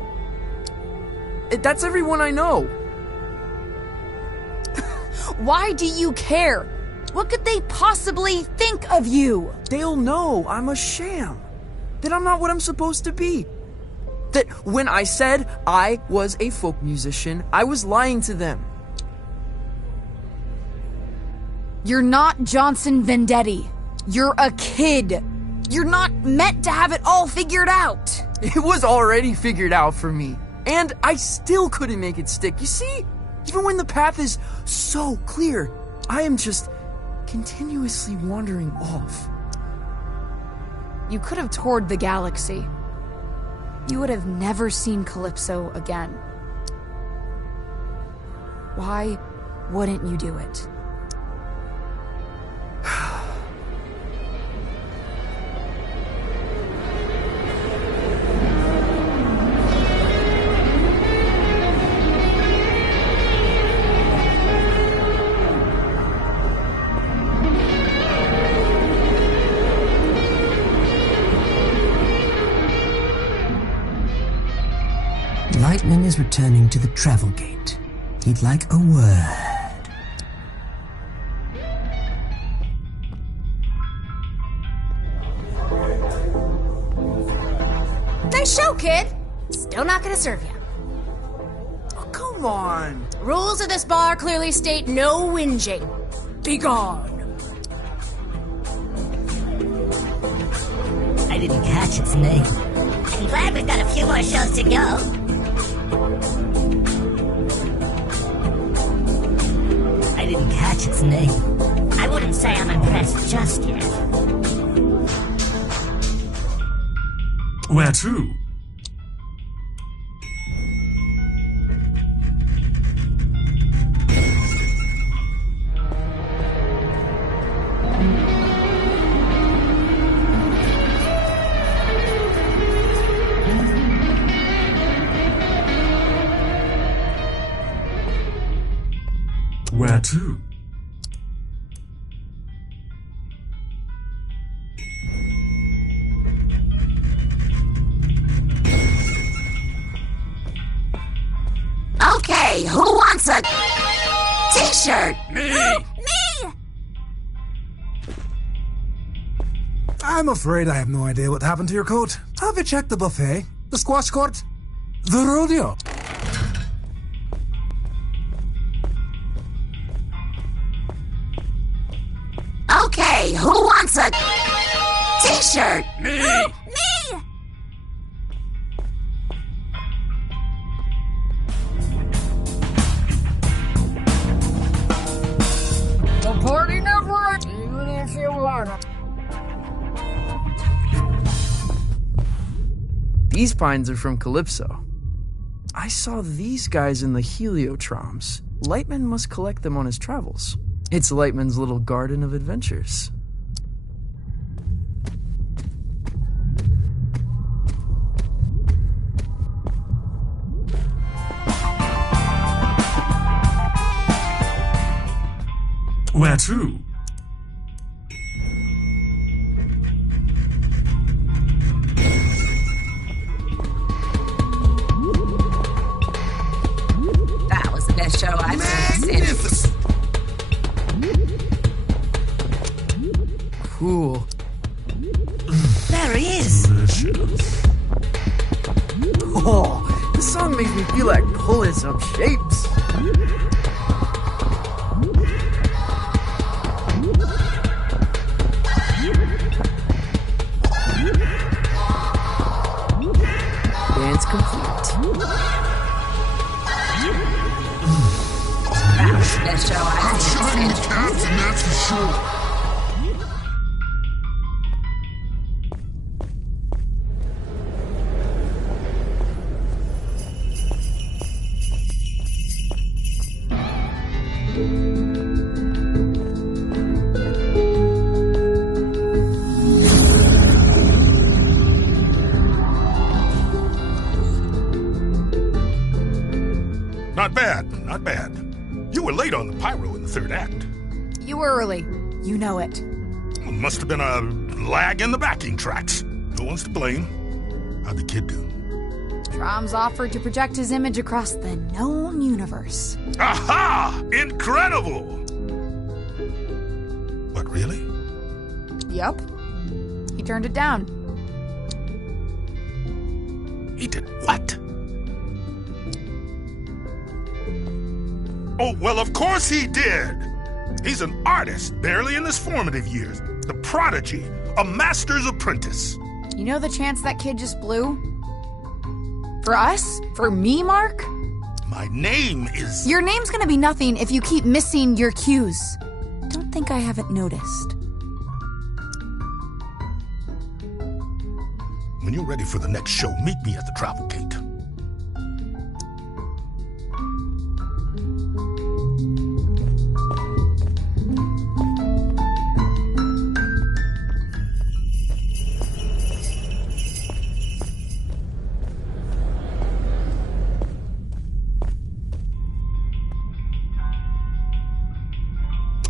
That's everyone I know. Why do you care? What could they possibly think of you? They'll know I'm a sham. That I'm not what I'm supposed to be. That when I said I was a folk musician, I was lying to them. You're not Johnson Vendetti. You're a kid. You're not meant to have it all figured out. It was already figured out for me. And I still couldn't make it stick. You see? Even when the path is so clear, I am just continuously wandering off. You could have toured the galaxy. You would have never seen Calypso again. Why wouldn't you do it? Lightman is returning to the travel gate. He'd like a word. Nice show, kid. Still not gonna serve you. Oh, come on. Rules of this bar clearly state no whinging. Be gone. I didn't catch its name. I'm glad we've got a few more shows to go. I didn't catch its name. I wouldn't say I'm impressed just yet. Where to? Where to? Okay, who wants a t-shirt? Me! Me! I'm afraid I have no idea what happened to your coat. Have you checked the buffet? The squash court? The rodeo? Okay, who wants a t-shirt? Me! Me! The party never ends, even if you want it. These pines are from Calypso. I saw these guys in the heliotroms. Lightman must collect them on his travels. It's Lightman's little garden of adventures. Where to? That was the best show I've seen. Cool. There he is. Oh, this song makes me feel like pulling some shapes. Dance complete. That was the best show I've seen. Captain, that's for sure. Not bad, not bad. You were late on the pyro in the third act. You were early. You know it. Must have been a lag in the backing tracks. No one's to blame. How'd the kid do? Trom's offered to project his image across the known universe. Aha! Incredible! Really? Yup. He turned it down. He did what? Oh, well, of course he did. He's an artist, barely in his formative years. The prodigy, a master's apprentice. You know the chance that kid just blew? For us? For me, Mark? My name is... Your name's gonna be nothing if you keep missing your cues. Don't think I haven't noticed. When you're ready for the next show, meet me at the travel gate.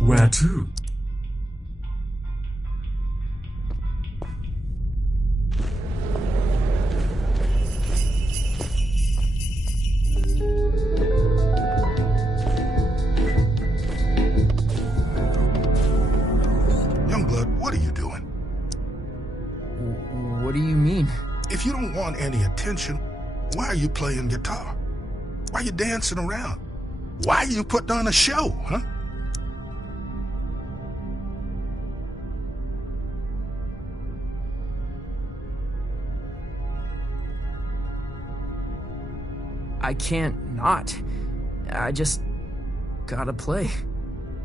Where to? Youngblood, what are you doing? What do you mean? If you don't want any attention, why are you playing guitar? Why are you dancing around? Why are you putting on a show, huh? I can't not. I just gotta play.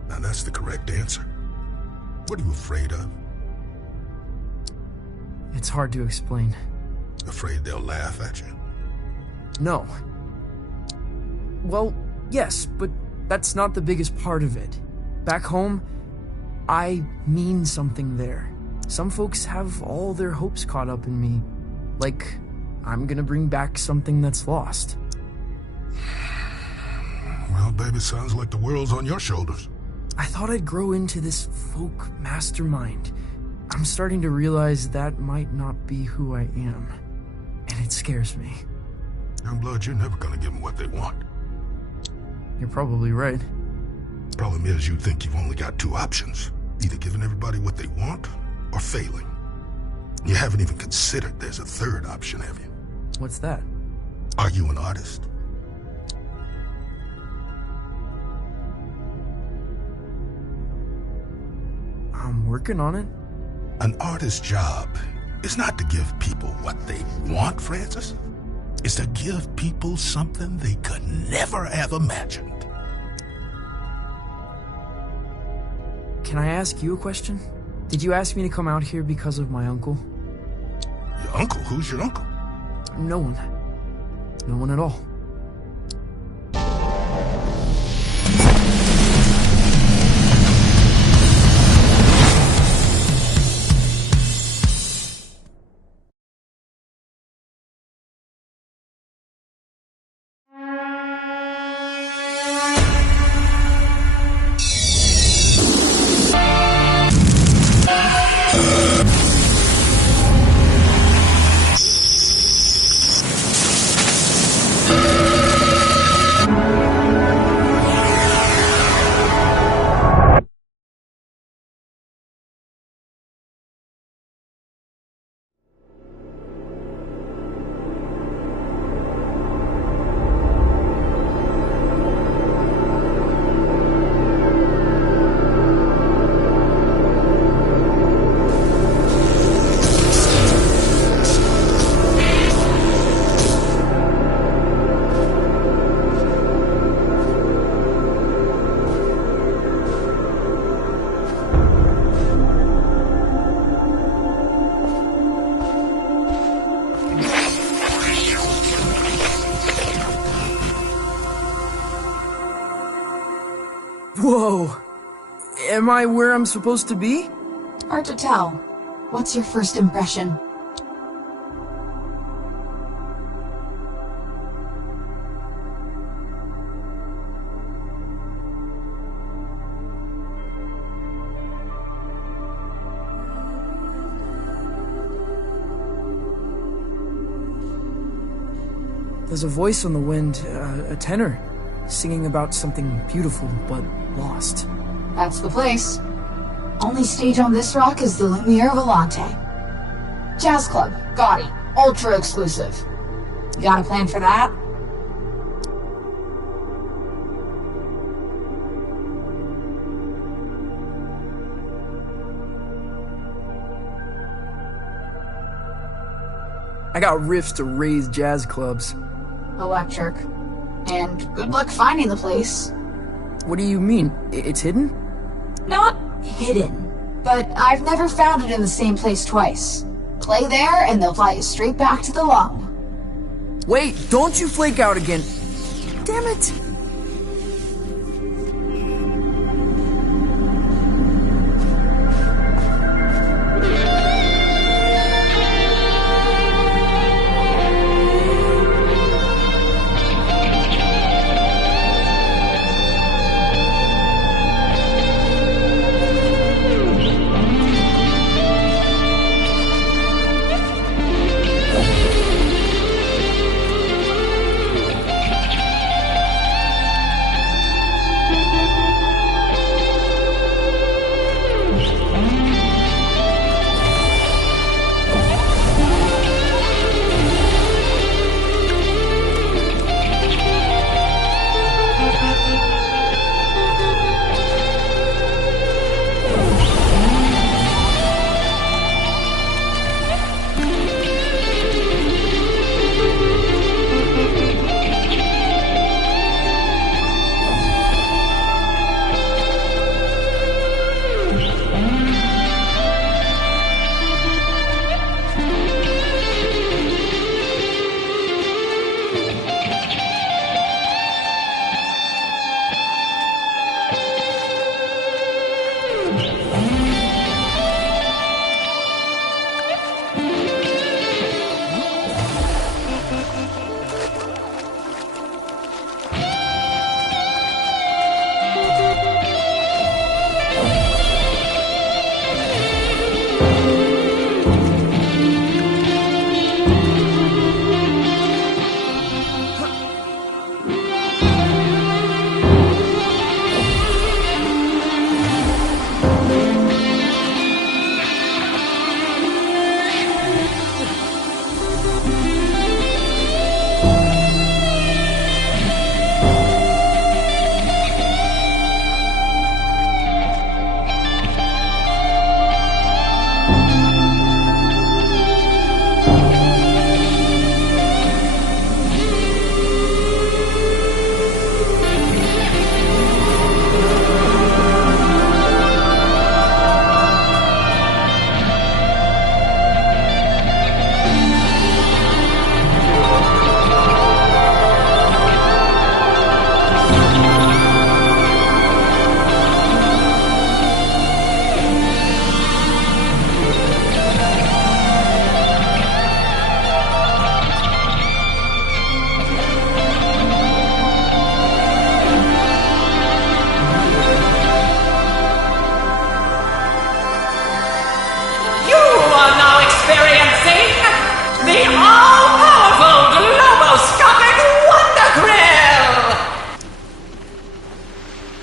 Now that's the correct answer. What are you afraid of? It's hard to explain. Afraid they'll laugh at you? No. Well, yes, but that's not the biggest part of it. Back home, I mean something there. Some folks have all their hopes caught up in me. Like, I'm gonna bring back something that's lost. Well, baby, sounds like the world's on your shoulders. I thought I'd grow into this folk mastermind. I'm starting to realize that might not be who I am. And it scares me. Youngblood, you're never gonna give them what they want. You're probably right. Problem is, you think you've only got two options. Either giving everybody what they want, or failing. You haven't even considered there's a third option, have you? What's that? Are you an artist? I'm working on it. An artist's job is not to give people what they want, Francis. It's to give people something they could never have imagined. Can I ask you a question? Did you ask me to come out here because of my uncle? Your uncle? Who's your uncle? No one. No one at all. Whoa! Am I where I'm supposed to be? Hard to tell. What's your first impression? There's a voice on the wind, a tenor, singing about something beautiful but lost. That's the place. Only stage on this rock is the Lumiere Volante. Jazz Club, gaudy, ultra exclusive. You got a plan for that? I got riffs to raise jazz clubs. Electric. And good luck finding the place. What do you mean? It's hidden? Not hidden, but I've never found it in the same place twice. Play there and they'll fly you straight back to the lung. Wait, don't you flake out again. Damn it.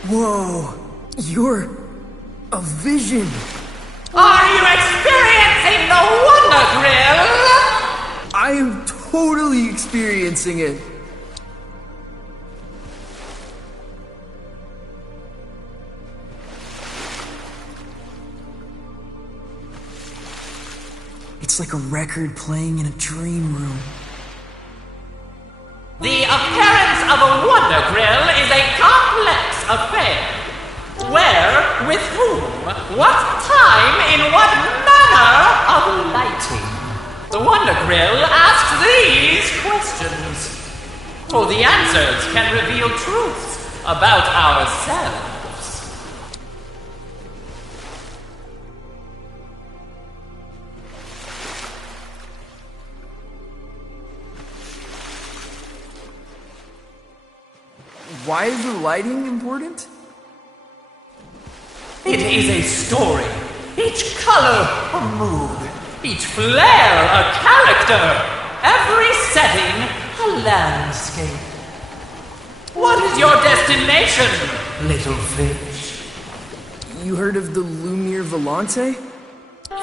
Whoa, you're a vision. Are you experiencing the Wonder Grill? I am totally experiencing it. It's like a record playing in a dream room. The appearance of a Wonder Grill is a complex affair. Where, with whom, what time, in what manner of lighting? The Wonder Grill asks these questions. For the answers can reveal truths about ourselves. Why is the lighting important? It is a story. Each color a mood. Each flare a character. Every setting a landscape. What is your destination, little fish? You heard of the Lumiere Volante?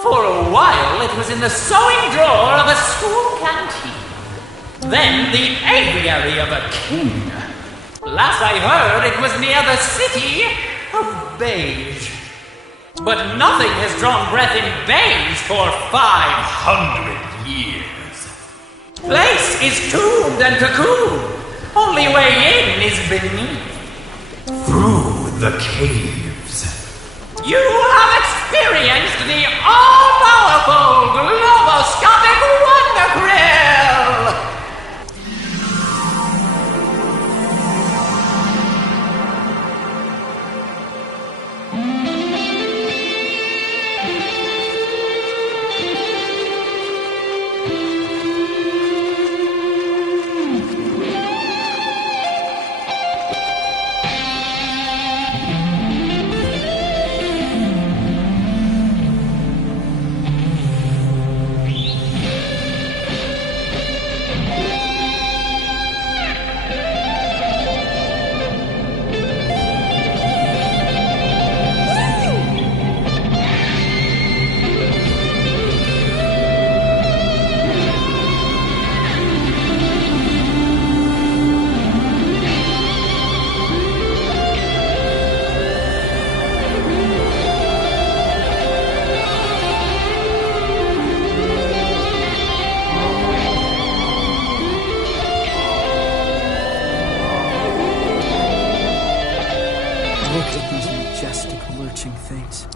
For a while, it was in the sewing drawer of a school canteen. Then the aviary of a king. Last I heard, it was near the city of Beige. But nothing has drawn breath in Beige for 500 years. Place is tombed and cocooned. Only way in is beneath. Through the caves. You have experienced the all-powerful globoscopic Wonder Grill!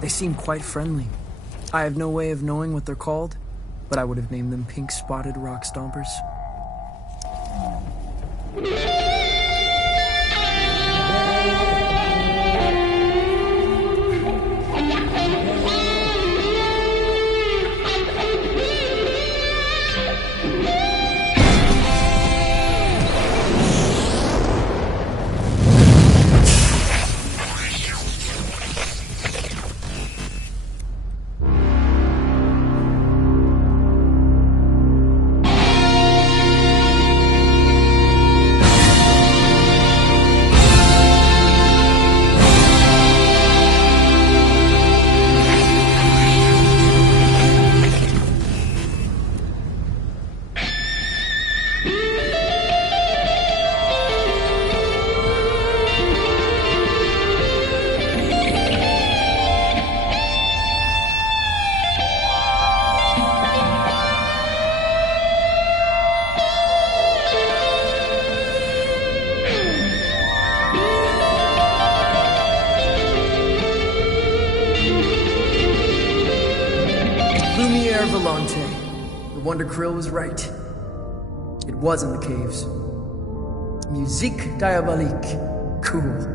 They seem quite friendly. I have no way of knowing what they're called, but I would have named them pink-spotted rock stompers. Volante. The Wonder Krill was right. It was in the caves. Musique diabolique. Cool.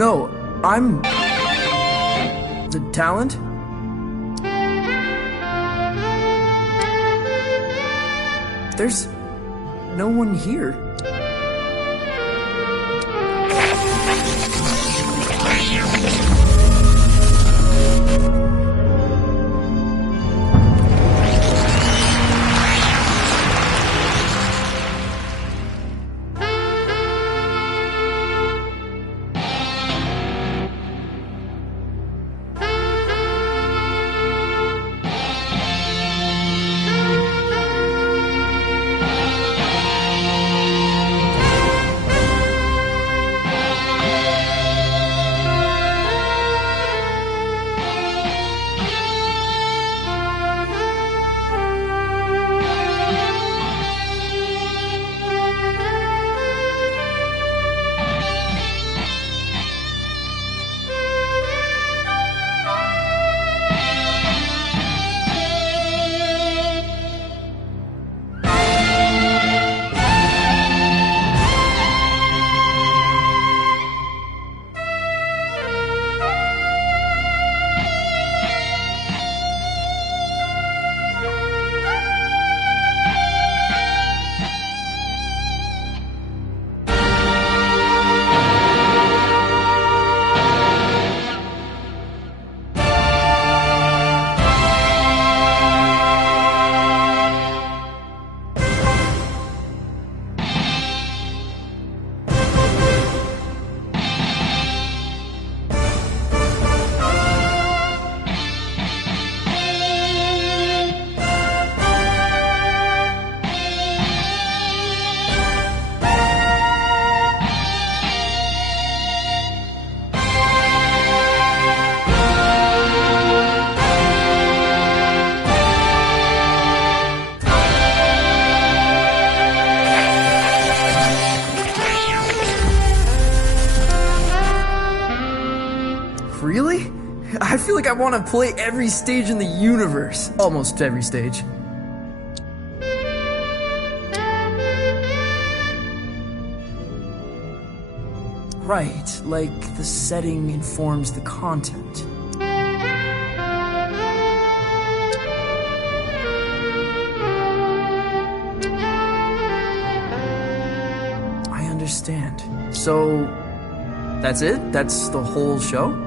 No, I'm... the talent? There's no one here. Really? I feel like I want to play every stage in the universe. Almost every stage. Right, like the setting informs the content. I understand. So, that's it? That's the whole show?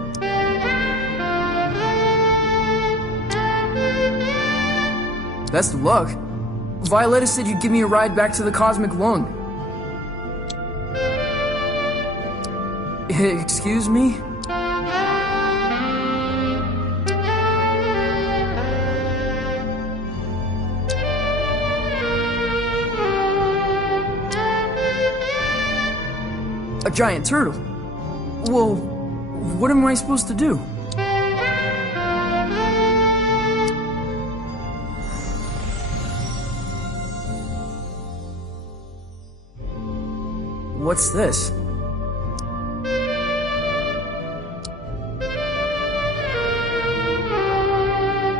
Best of luck. Violetta said you'd give me a ride back to the Cosmic Lung. Excuse me? A giant turtle? Well, what am I supposed to do? What's this?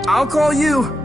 I'll call you.